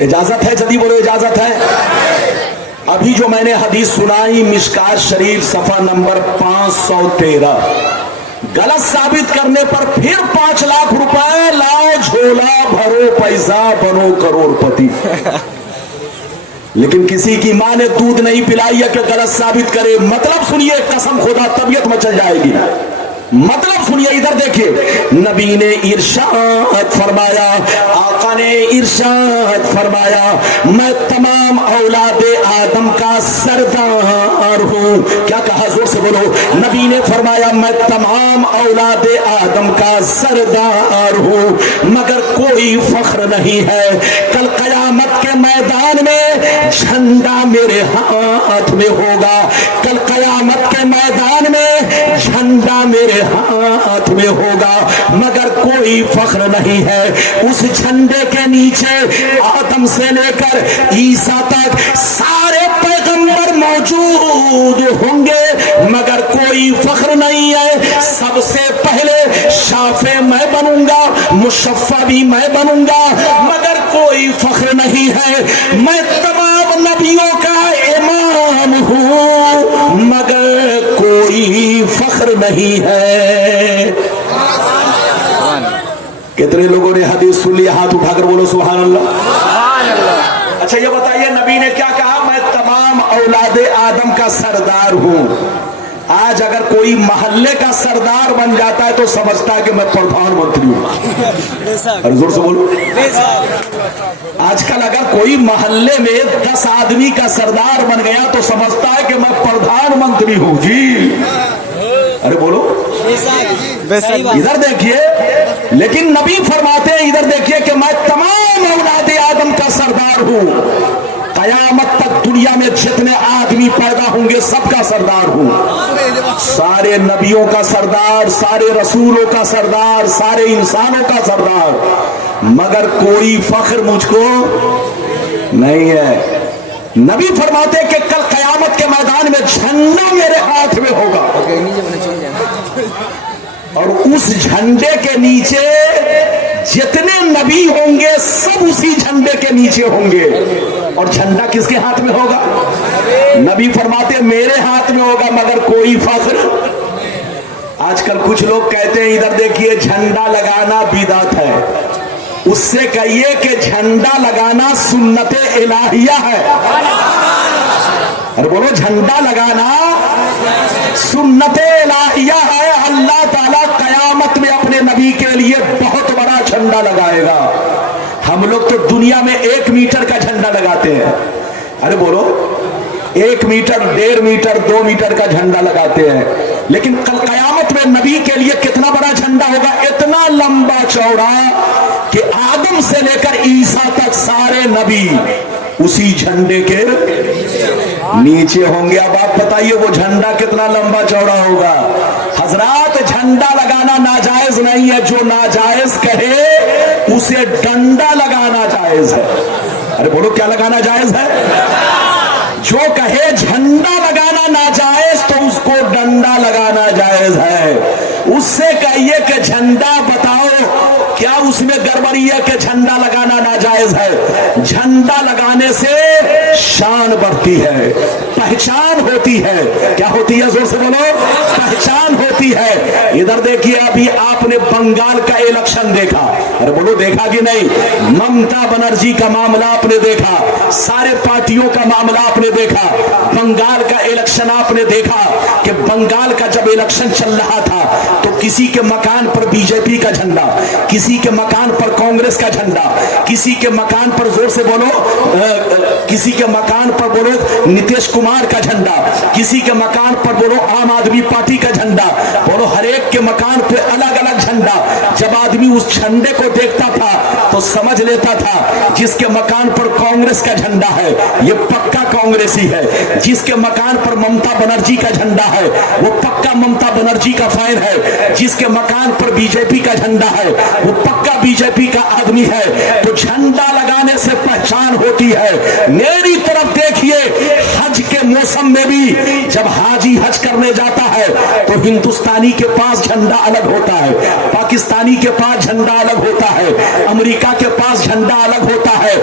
इजाजत है? जल्दी बोलो, इजाजत है? अभी जो मैंने हदीस सुनाई, मिशकात शरीफ सफा नंबर 513, गलत साबित करने पर फिर 5 लाख रुपए लाओ, झोला भरो, पैसा बनो करोड़पति। लेकिन किसी की मां ने दूध नहीं पिलाई है कि गलत साबित करे। मतलब सुनिए, कसम खुदा तबीयत मचल जाएगी। मतलब सुनिए, इधर देखिए, नबी ने इरशाद फरमाया, आका ने इरशाद फरमाया, मैं तमाम औलादे आदम का सरदार हूं। क्या कहा? जोर से बोलो। नबी ने फरमाया, मैं तमाम औलादे आदम का सरदार हूं, मगर कोई फख्र नहीं है। कल कयामत के मैदान में झंडा मेरे हाथ में होगा। कल कयामत के मैदान में झंडा मेरे हाथ में होगा, मगर कोई फख्र नहीं है। उस झंडे के नीचे आदम से लेकर ईसा तक सारे पैगंबर मौजूद होंगे, मगर कोई फख्र नहीं है। सबसे पहले शाफे मैं बनूंगा, मुशफ़्फ़ा भी मैं बनूंगा, मगर कोई फख्र नहीं है। मैं तमाम नबियों का इमाम हूं, मगर कोई फख्र नहीं है। कितने लोगों ने हदीस सुन लिया? हाथ उठाकर बोलो सुभान अल्लाह। अच्छा, ये बताइए, नबी ने क्या कहा? मैं तमाम औलादे आदम का सरदार हूं। आज अगर कोई मोहल्ले का सरदार बन जाता है तो समझता है कि मैं प्रधानमंत्री हूं। अरे जोर से बोलो। आजकल अगर कोई मोहल्ले में 10 आदमी का सरदार बन गया तो समझता है कि मैं प्रधानमंत्री हूं जी। अरे बोलो। इधर देखिए, लेकिन नबी फरमाते हैं इधर देखिए कि मैं तमाम औलाद आदम का सरदार हूं। कयामत तक दुनिया में जितने आदमी पैदा होंगे सबका सरदार हूं। सारे नबियों का सरदार, सारे रसूलों का सरदार, सारे इंसानों का सरदार, मगर कोई फख्र मुझको नहीं है। नबी फरमाते कि कल कयामत के मैदान में झंडा मेरे हाथ में होगा और उस झंडे के नीचे जितने नबी होंगे सब उसी झंडे के नीचे होंगे। और झंडा किसके हाथ में होगा? नबी फरमाते मेरे हाथ में होगा, मगर कोई फख्र। आजकल कुछ लोग कहते हैं इधर देखिए झंडा लगाना बिदअत है, उससे कहिए कि झंडा लगाना सुन्नते इलाहिया है। अरे बोलो, झंडा लगाना सुन्नते इलाहिया है। अल्लाह ताला कयामत में अपने नबी के लिए बहुत बड़ा झंडा लगाएगा। हम लोग तो दुनिया में 1 मीटर का झंडा लगाते हैं। अरे बोलो, 1 मीटर, 1.5 मीटर, 2 मीटर का झंडा लगाते हैं, लेकिन कल कयामत में नबी के लिए कितना बड़ा झंडा होगा? इतना लंबा चौड़ा कि आदम से लेकर ईसा तक सारे नबी उसी झंडे के नीचे होंगे। अब आप बताइए वो झंडा कितना लंबा चौड़ा होगा? हजरात, झंडा लगाना नाजायज नहीं है। जो नाजायज कहे उसे डंडा लगाना जायज है। अरे बोलो, क्या लगाना जायज है? जो कहे झंडा लगाना नाजायज तो उसको डंडा लगाना जायज है। उससे कहिए कि झंडा बताओ क्या उसमें गड़बड़ी है कि झंडा लगाना नाजायज है? झंडा लगाने से शान बढ़ती है, पहचान होती है। क्या होती है? जोर से बोलो। पहचान होती है। इधर देखिए, अभी आपने बंगाल का इलेक्शन देखा। अरे बोलो, देखा कि नहीं? ममता बनर्जी का मामला आपने देखा, सारे पार्टियों का मामला आपने देखा। बंगाल का इलेक्शन आपने देखा कि बंगाल का जब इलेक्शन चल रहा था तो किसी के मकान पर बीजेपी का झंडा, किसी के मकान पर कांग्रेस का झंडा, किसी के मकान पर, जोर से बोलो, किसी के मकान पर बोलो नीतीश कुमार का झंडा, किसी के मकान पर बोलो आम आदमी पार्टी का झंडा, बोलो हर एक के मकान पे अलग अलग झंडा। जब आदमी उस झंडे को देखता था तो समझ लेता था जिसके मकान पर कांग्रेस का झंडा है ये पक्का कांग्रेसी है, जिसके मकान पर ममता बनर्जी का झंडा है वो पक्का ममता बनर्जी का फैन है, जिसके मकान पर बीजेपी का झंडा है वो पक्का बीजेपी का आदमी है। तो झंडा लगाने से पहचान होती है। मेरी तरफ देखिए, हज के मौसम में भी जब हाजी हज करने जाता है तो हिंदुस्तानी के पास झंडा अलग होता है, पाकिस्तानी के पास झंडा अलग होता है, अमेरिका के पास झंडा अलग होता है।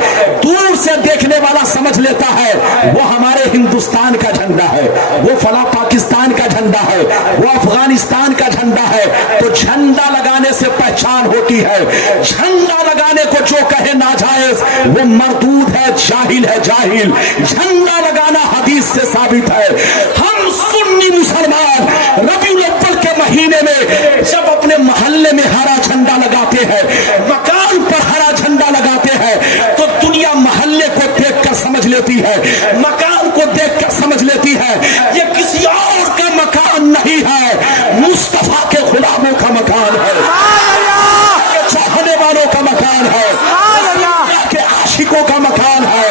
दूर से देखने वाला समझ लेता है वो हमारे हिंदुस्तान का झंडा है, वो फला पाकिस्तान का झंडा है, वो अफगानिस्तान का झंडा है। तो झंडा लगाने से पहचान होती है। झंडा लगाने को जो कहे नाजायज वो मरदूद है, जाहिल है, जाहिल। झंडा लगाना हदीस से साबित है। हम सुन्नी मुसलमान रबीउल अव्वल के महीने में जब अपने मोहल्ले में हरा झंडा लगाते हैं, मकान पर हरा झंडा लगाते हैं, तो दुनिया मोहल्ले को देखकर समझ लेती है, मकान को देखकर समझ लेती है ये किसी और का मकान नहीं है, मुस्तफा के गुलामों का मकान है, चाहने वालों का मकान है, के आशिकों का मकान है।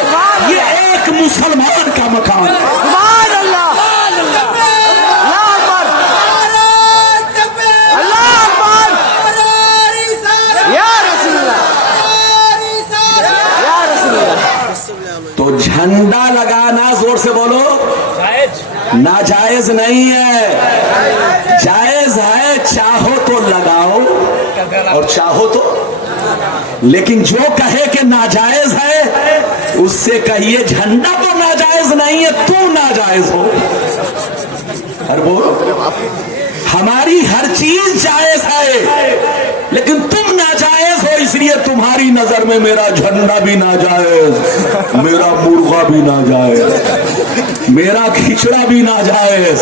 ये एक मुसलमान का मकान है। तो झंडा लगाना, जोर से बोलो, नाजायज नहीं है, जायज है। चाहो तो लगाओ और चाहो तो, लेकिन जो कहे कि नाजायज है उससे कहिए झंडा तो नाजायज नहीं है, तू नाजायज हो। अरे बोलो, हमारी हर चीज जायज है लेकिन तुम नाजायज हो, इसलिए तुम्हारी नजर में मेरा झंडा भी नाजायज, मेरा मुर्गा भी नाजायज, मेरा खिचड़ा भी नाजायज।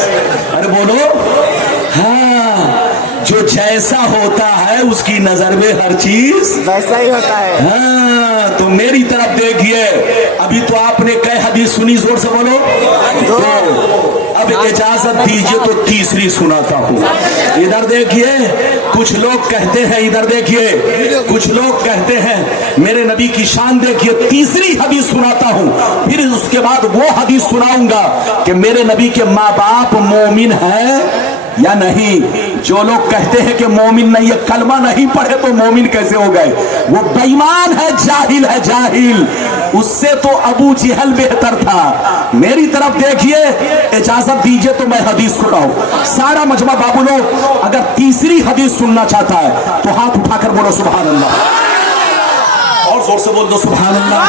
अरे बोलो हाँ, जो जैसा होता है उसकी नजर में हर चीज वैसा ही होता है। हाँ, तो मेरी तरफ देखिए, अभी तो आपने कई हदीस सुनी, जोर से बोलो तो। अब इजाजत दीजिए तो तीसरी सुनाता हूँ। इधर देखिए, कुछ लोग कहते हैं, इधर देखिए, कुछ लोग कहते हैं मेरे नबी की शान देखिए। तीसरी हदीस सुनाता हूँ, फिर उसके बाद वो हदीस सुनाऊंगा कि मेरे नबी के माँ बाप मोमिन हैं या नहीं। जो लोग कहते हैं कि मोमिन नहीं है, कलमा नहीं पढ़े तो मोमिन कैसे हो गए, वो बेईमान है, जाहिल है, जाहिल। उससे तो अबू जहल बेहतर था। मेरी तरफ देखिए, इजाजत दीजिए तो मैं हदीस सुनाऊं। सारा मजमा बाबू लोग अगर तीसरी हदीस सुनना चाहता है तो हाथ उठाकर बोलो सुभान अल्लाह, और जोर से बोल दो सुभान अल्लाह,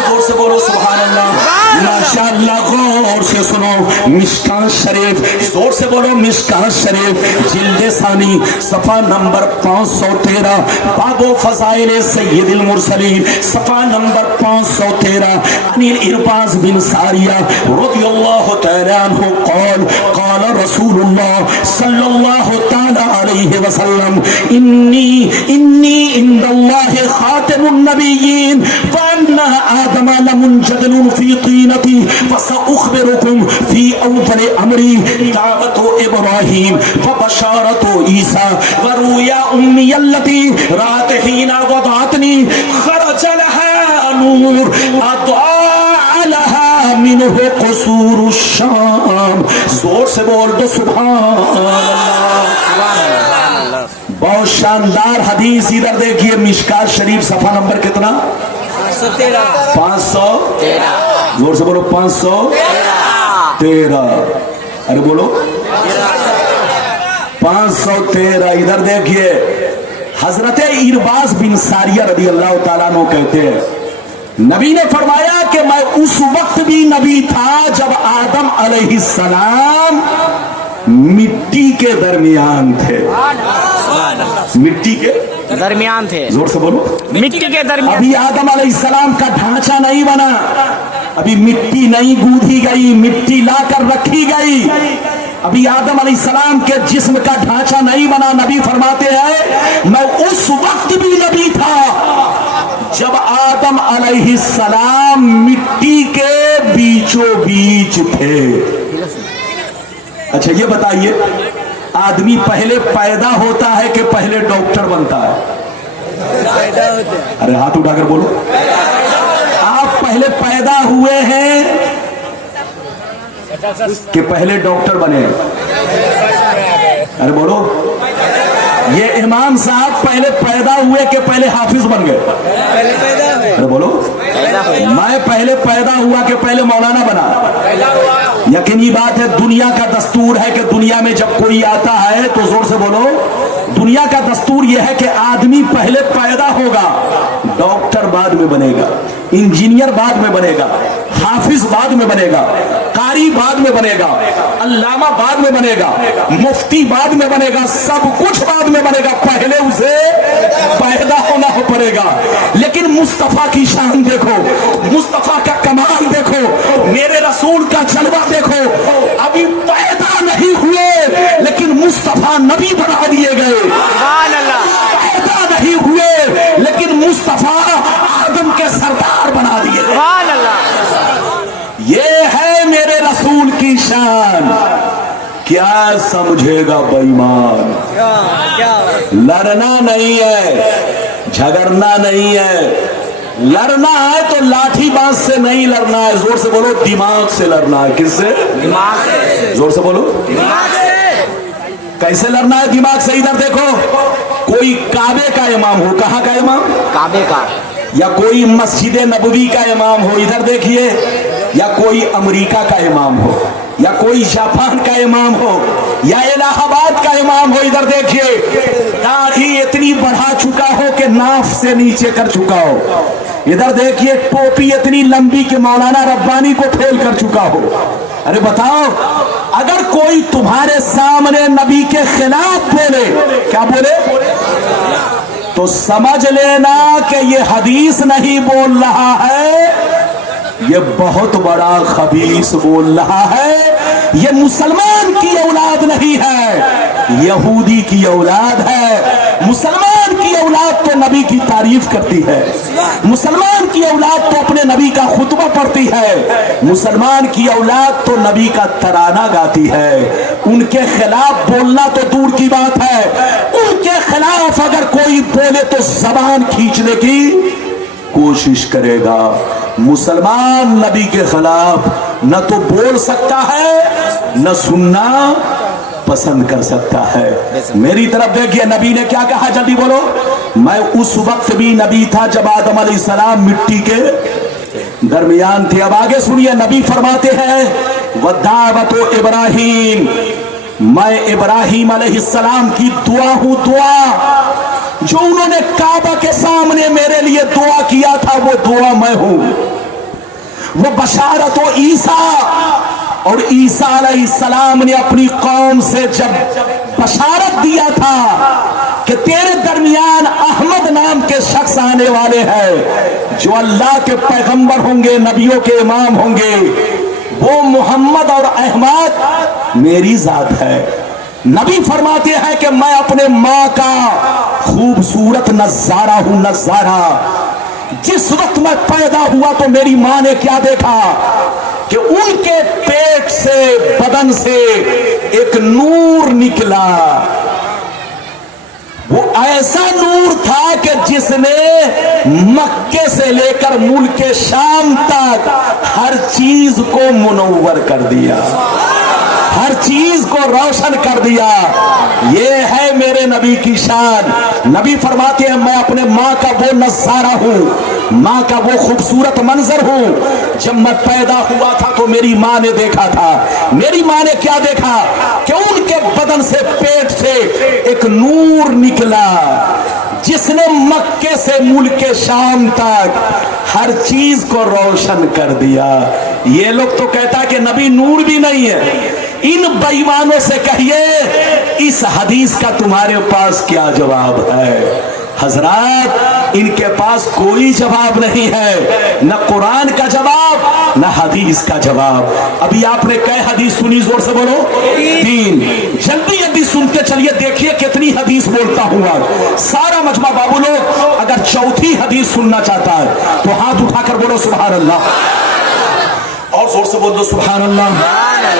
जोर से बोलो सुभान अल्लाह। माशाअल्लाह, गौर से सुनो, मिशकात शरीफ, जोर से बोलो मिशकात शरीफ, जिल्द सानी, सफा नंबर 513, बाबो फज़ाइल सय्यदुल मुरसलीन, सफा नंबर 513, अनिल इरबाज बिन सारिया रज़ियल्लाहु तआला अन्हु क़ाल क़ाल रसूलुल्लाह सल्लल्लाहु तआला अलैहि वसल्लम इन्नी इंदल्लाहि खातिमुन नबिय्यीन व अन्ना आदम लमुनजदलुन फी तीनती फसउखबिरुकुम फी अव्वल अमरी दावतु इब्राहीम व बशारतु ईसा व रुया उम्मी अल्लती रात हीना वदातनी खरज लहा नूर अता लहा मिनहु क़ुसूरु शाम। जोर से बोल दो सुभान अल्लाह। बहुत शानदार हदीस, इधर देखिए, मिशकात शरीफ सफा नंबर कितना, 513। जोर से बोलो 513। अरे बोलो 513। इधर देखिए, हजरत इरबाज बिन सारिया रदी अल्लाह ताला अन्हु कहते हैं, नबी ने फरमाया कि मैं उस वक्त भी नबी था जब आदम अलैहिस्सलाम मिट्टी के दरमियान थे। मिट्टी के दरमियान थे, जोर से बोलो मिट्टी के दरमियान। अभी आदम अलैहिस्सलाम का ढांचा नहीं बना, अभी मिट्टी नहीं गूंथी गई, मिट्टी लाकर रखी गई, अभी आदम अलैहिस्सलाम के जिस्म का ढांचा नहीं बना। नबी फरमाते हैं मैं उस वक्त भी नबी था जब आदम अलैहिस्सलाम मिट्टी के बीचों बीच थे। अच्छा ये बताइए, आदमी पहले पैदा होता है कि पहले डॉक्टर बनता है? अरे हाथ उठाकर बोलो, आप पहले पैदा हुए हैं कि पहले डॉक्टर बने? अरे बोलो, ये इमाम साहब पहले पैदा हुए कि पहले हाफिज बन गए? अरे बोलो, मैं पहले पैदा हुआ कि पहले मौलाना बना? यकीनी बात है, दुनिया का दस्तूर है कि दुनिया में जब कोई आता है तो जोर से बोलो, दुनिया का दस्तूर यह है कि आदमी पहले पैदा होगा, डॉक्टर बाद में बनेगा, इंजीनियर बाद में बनेगा, हाफिज बाद में बनेगा, कारी बाद में बनेगा, अल्लामा बाद में बनेगा, मुफ्ती बाद में बनेगा, सब कुछ बाद में बनेगा, पहले उसे पैदा होना हो पड़ेगा। लेकिन मुस्तफा की शान देखो, मुस्तफा का कमाल देखो, मेरे रसूल का जलवा देखो, अभी पैदा नहीं हुए लेकिन मुस्तफा नबी बना दिए गए। पैदा नहीं हुए लेकिन मुस्तफा आदम के सरदार बना दिए गए। ये है मेरे रसूल की शान। क्या समझेगा बेईमान? लड़ना नहीं है, झगड़ना नहीं है, लड़ना है तो लाठी बांस से नहीं लड़ना है, जोर से बोलो दिमाग से लड़ना है। किससे? दिमाग से। जोर से बोलो दिमाग से। कैसे लड़ना है? दिमाग से। इधर देखो, कोई काबे का इमाम हो, कहाँ का इमाम? काबे का। या कोई मस्जिद नबवी का इमाम हो, इधर देखिए, या कोई अमेरिका का इमाम हो, या कोई जापान का इमाम हो, या इलाहाबाद का इमाम हो, इधर देखिए, दाढ़ी इतनी बढ़ा चुका हो कि नाफ से नीचे कर चुका हो, इधर देखिए टोपी इतनी लंबी कि मौलाना रब्बानी को फेल कर चुका हो। अरे बताओ, अगर कोई तुम्हारे सामने नबी के खिलाफ बोले, क्या बोले, تو سمجھ لینا کہ یہ حدیث نہیں بول رہا ہے، یہ بہت بڑا خبیث بول رہا ہے. یہ مسلمان کی اولاد نہیں ہے، یہودی کی اولاد ہے. مسلمان کی اولاد تو نبی کی تعریف کرتی ہے، مسلمان کی اولاد تو اپنے نبی کا خطبہ پڑھتی ہے، مسلمان کی اولاد تو نبی کا ترانہ گاتی ہے. ان کے خلاف بولنا تو دور کی بات ہے، ان کے خلاف اگر کوئی بولے تو زبان کھینچنے کی کوشش کرے گا. مسلمان نبی کے خلاف نہ تو بول سکتا ہے نہ سننا پسند کر سکتا ہے. میری طرف دیکھیے نبی نے کیا کہا، جلدی بولو. میں اس وقت بھی نبی تھا جب آدم علیہ السلام مٹی کے درمیان تھے. اب آگے سنیے، نبی فرماتے ہیں وَدَعْوَتُ ابراہیم، میں ابراہیم علیہ السلام کی دعا ہوں. دعا جو انہوں نے کعبہ کے سامنے میرے لیے دعا کیا تھا وہ دعا میں ہوں. وہ بشارت و عیسیٰ، اور عیسیٰ علیہ السلام نے اپنی قوم سے جب بشارت دیا تھا کہ تیرے درمیان احمد نام کے شخص آنے والے ہیں جو اللہ کے پیغمبر ہوں گے، نبیوں کے امام ہوں گے، وہ محمد اور احمد میری ذات ہے. نبی فرماتے ہیں کہ میں اپنے ماں کا خوبصورت نظارہ ہوں. نظارہ جس وقت میں پیدا ہوا تو میری ماں نے کیا دیکھا کہ ان کے پیٹ سے، بدن سے ایک نور نکلا. وہ ایسا نور تھا کہ جس نے مکے سے لے کر ملک شام تک ہر چیز کو منور کر دیا، ہر چیز کو روشن کر دیا. یہ ہے میرے نبی کی شان. نبی فرماتے ہیں میں اپنے ماں کا وہ نظارہ ہوں، ماں کا وہ خوبصورت منظر ہوں. جب میں پیدا ہوا تھا تو میری ماں نے دیکھا تھا. میری ماں نے کیا دیکھا کہ ان کے بدن سے، پیٹ سے ایک نور نکلا جس نے مکے سے ملک شام تک ہر چیز کو روشن کر دیا. یہ لوگ تو کہتا کہ نبی نور بھی نہیں ہے. ان بے ایمانوں سے کہیے اس حدیث کا تمہارے پاس کیا جواب ہے؟ حضرات ان کے پاس کوئی جواب نہیں ہے، نہ قرآن کا جواب نہ حدیث کا جواب. ابھی آپ نے کئی حدیث سنی؟ زور سے بولو. 3. جلدی جلدی سنتے چلیے، دیکھیے کتنی حدیث بولتا ہوں آج. سارا مجمع بابو لوگ اگر چوتھی حدیث سننا چاہتا ہے تو ہاتھ اٹھا کر بولو سبحان اللہ. اور زور سے بول دو سبحان اللہ،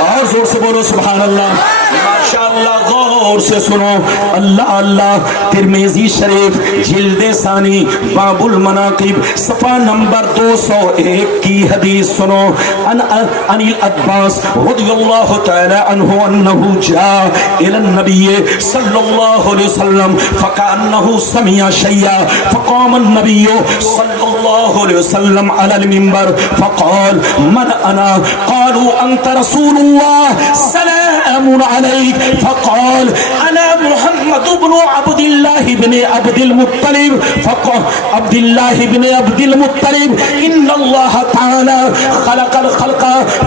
اور زور سے بولو سبحان اللہ. ماشاءاللہ غور سے سنو. اللہ اللہ ترمذی شریف جلد ثانی باب المناقب صفحہ نمبر 201 کی حدیث سنو. ان العباس رضی اللہ تعالی عنہ انه جاء الى النبي صلی اللہ علیہ وسلم فكأنه سمع شيئا فقام النبي صلی اللہ علیہ وسلم على المنبر فقال من انا؟ قالوا انت رسول الله سلام عليك. فقال انا محمد بن عبد الله بن عبد المطلب. فقال عبد الله بن عبد المطلب ان الله تعالى خلق الخلق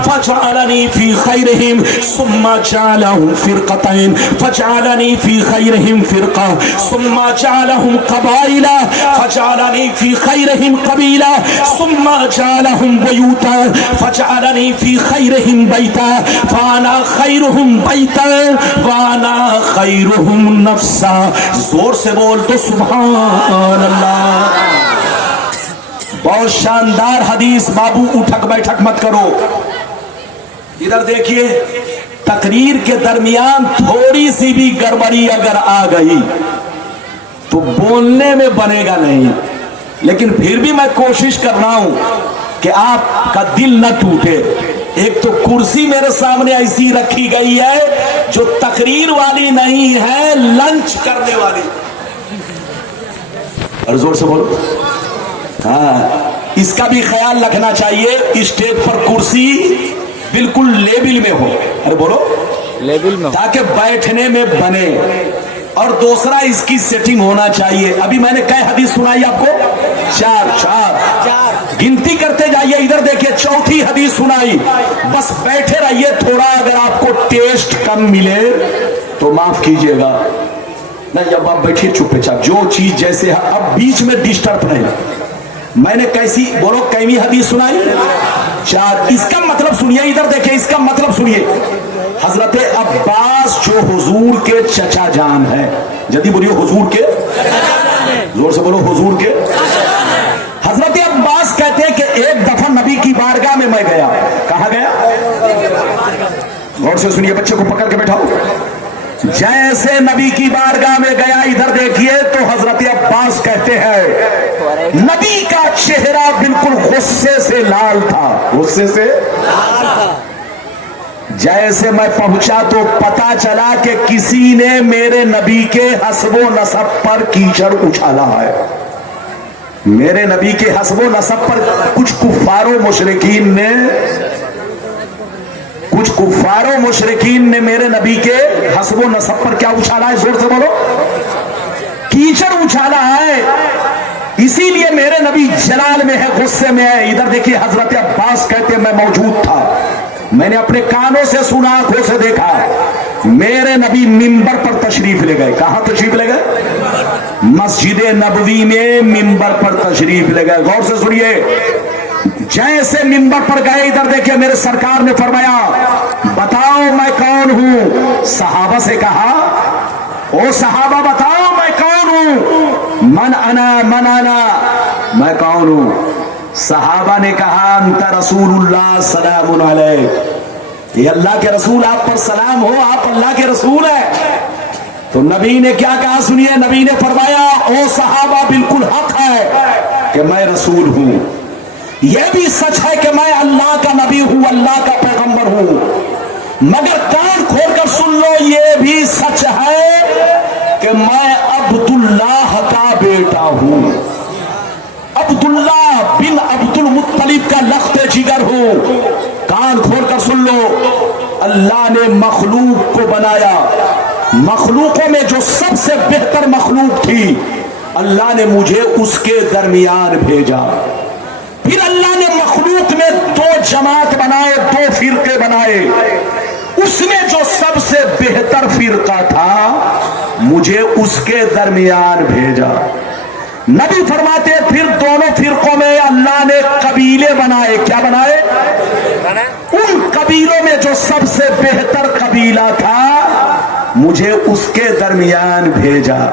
فجعلني في خيرهم ثم جعلهم فرقتين فجعلني في خيرهم فرقة ثم جعلهم قبائل فجعلني في خيرهم قبيلة ثم جعلهم بيوتا فجعلني في خيرهم بيتا فانا خيرهم بيتا وانا خيرهم نفسا. زور سے بول تو سبحان اللہ. بہت شاندار حدیث. بابو اٹھک بیٹھک مت کرو. ادھر دیکھیے، تقریر کے درمیان تھوڑی سی بھی گڑبڑی اگر آ گئی تو بولنے میں بنے گا نہیں. لیکن پھر بھی میں کوشش کر رہا ہوں کہ آپ کا دل نہ ٹوٹے. ایک تو کرسی میرے سامنے ایسی رکھی گئی ہے جو تقریر والی نہیں ہے، لنچ کرنے والی. اور زور سے بولو. ہاں، اس کا بھی خیال رکھنا چاہیے. اسٹیج پر کرسی بالکل لیبل میں ہو. ارے بولو لیبل میں، تاکہ بیٹھنے میں بنے. اور دوسرا اس کی سیٹنگ ہونا چاہیے. ابھی میں نے کئی حدیث سنائی آپ کو؟ 4 گنتی کرتے جائیے. ادھر دیکھیے چوتھی حدیث سنائی. بس بیٹھے رہیے. تھوڑا اگر آپ کو ٹیسٹ کم ملے تو معاف کیجئے گا. नहीं, अब आप बैठिए चुपचाप, जो चीज जैसे है, अब बीच में डिस्टर्ब है। मैंने कैसी बोलो कैमी हदीस सुनाई, चार। इसका मतलब सुनिए, इधर देखिए, इसका मतलब सुनिए। हजरत अब्बास जो हुजूर के चचा जान है, जल्दी बोलिए, हुजूर के, जोर से बोलो, हुजूर के। हजरत अब्बास कहते हैं कि एक दफा नबी की बारगाह में मैं गया। कहा गया? गौर से सुनिए, बच्चे को पकड़ के बैठाओ। जैसे नबी की बारगाह में गया, इधर देखिए, तो हजरत अब्बास कहते हैं नबी का चेहरा बिल्कुल गुस्से से लाल था, गुस्से से। जैसे मैं पहुंचा तो पता चला कि किसी ने मेरे नबी के हस्बो नसब पर कीचड़ उछाला है। मेरे नबी के हस्बो नसब पर कुछ कुफ्फारो मुशरिकीन ने मेरे नबी के हस्बो नसब पर क्या उछाला है? जोर से बोलो, कीचड़ उछाला है। इसीलिए मेरे नबी जलाल में है, गुस्से में है। इधर देखिए, हजरत अब्बास कहते मैं मौजूद था, मैंने अपने कानों से सुना, आंखों से देखा। मेरे नबी मिंबर पर तशरीफ ले गए। कहां तशरीफ ले गए? मस्जिद नबवी में मिंबर पर तशरीफ ले गए। गौर से सुनिए, जैसे मिंबर पर गए, इधर देखिए, मेरे सरकार ने फरमाया बताओ मैं कौन हूं। सहाबा से कहा, ओ सहाबा बताओ मैं कौन हूं। मन आना, मैं कौन हूं। सहाबा ने कहा अंता रसूलुल्लाह सलामुन अलैक, ये अल्लाह के रसूल, आप पर सलाम हो, आप अल्लाह के रसूल है। तो नबी ने क्या कहा सुनिए, नबी ने फरमाया ओ सहाबा बिल्कुल हक है कि मैं रसूल हूं, यह भी सच है कि मैं अल्लाह का नबी हूं, अल्लाह का पैगंबर हूं, मगर कान खोलकर सुन लो, यह भी सच है कि मैं अब्दुल्लाह का बेटा हूं, अब्दुल्लाह बिन अब्दुल मुत्तलिब का लख्त जिगर हूं। कान खोलकर सुन लो, अल्लाह ने मखलूक को बनाया, मखलूकों में जो सबसे बेहतर मखलूक थी, अल्लाह ने मुझे उसके दरमियान भेजा। फिर अल्लाह ने मखलूक में दो जमात बनाए, दो फिरके बनाए, उसमें जो सबसे बेहतर फिरका था, मुझे उसके दरमियान भेजा। नबी फरमाते फिर दोनों फिरकों में अल्लाह ने कबीले बनाए। क्या बनाए? उन कबीलों में जो सबसे बेहतर कबीला था, मुझे उसके दरमियान भेजा।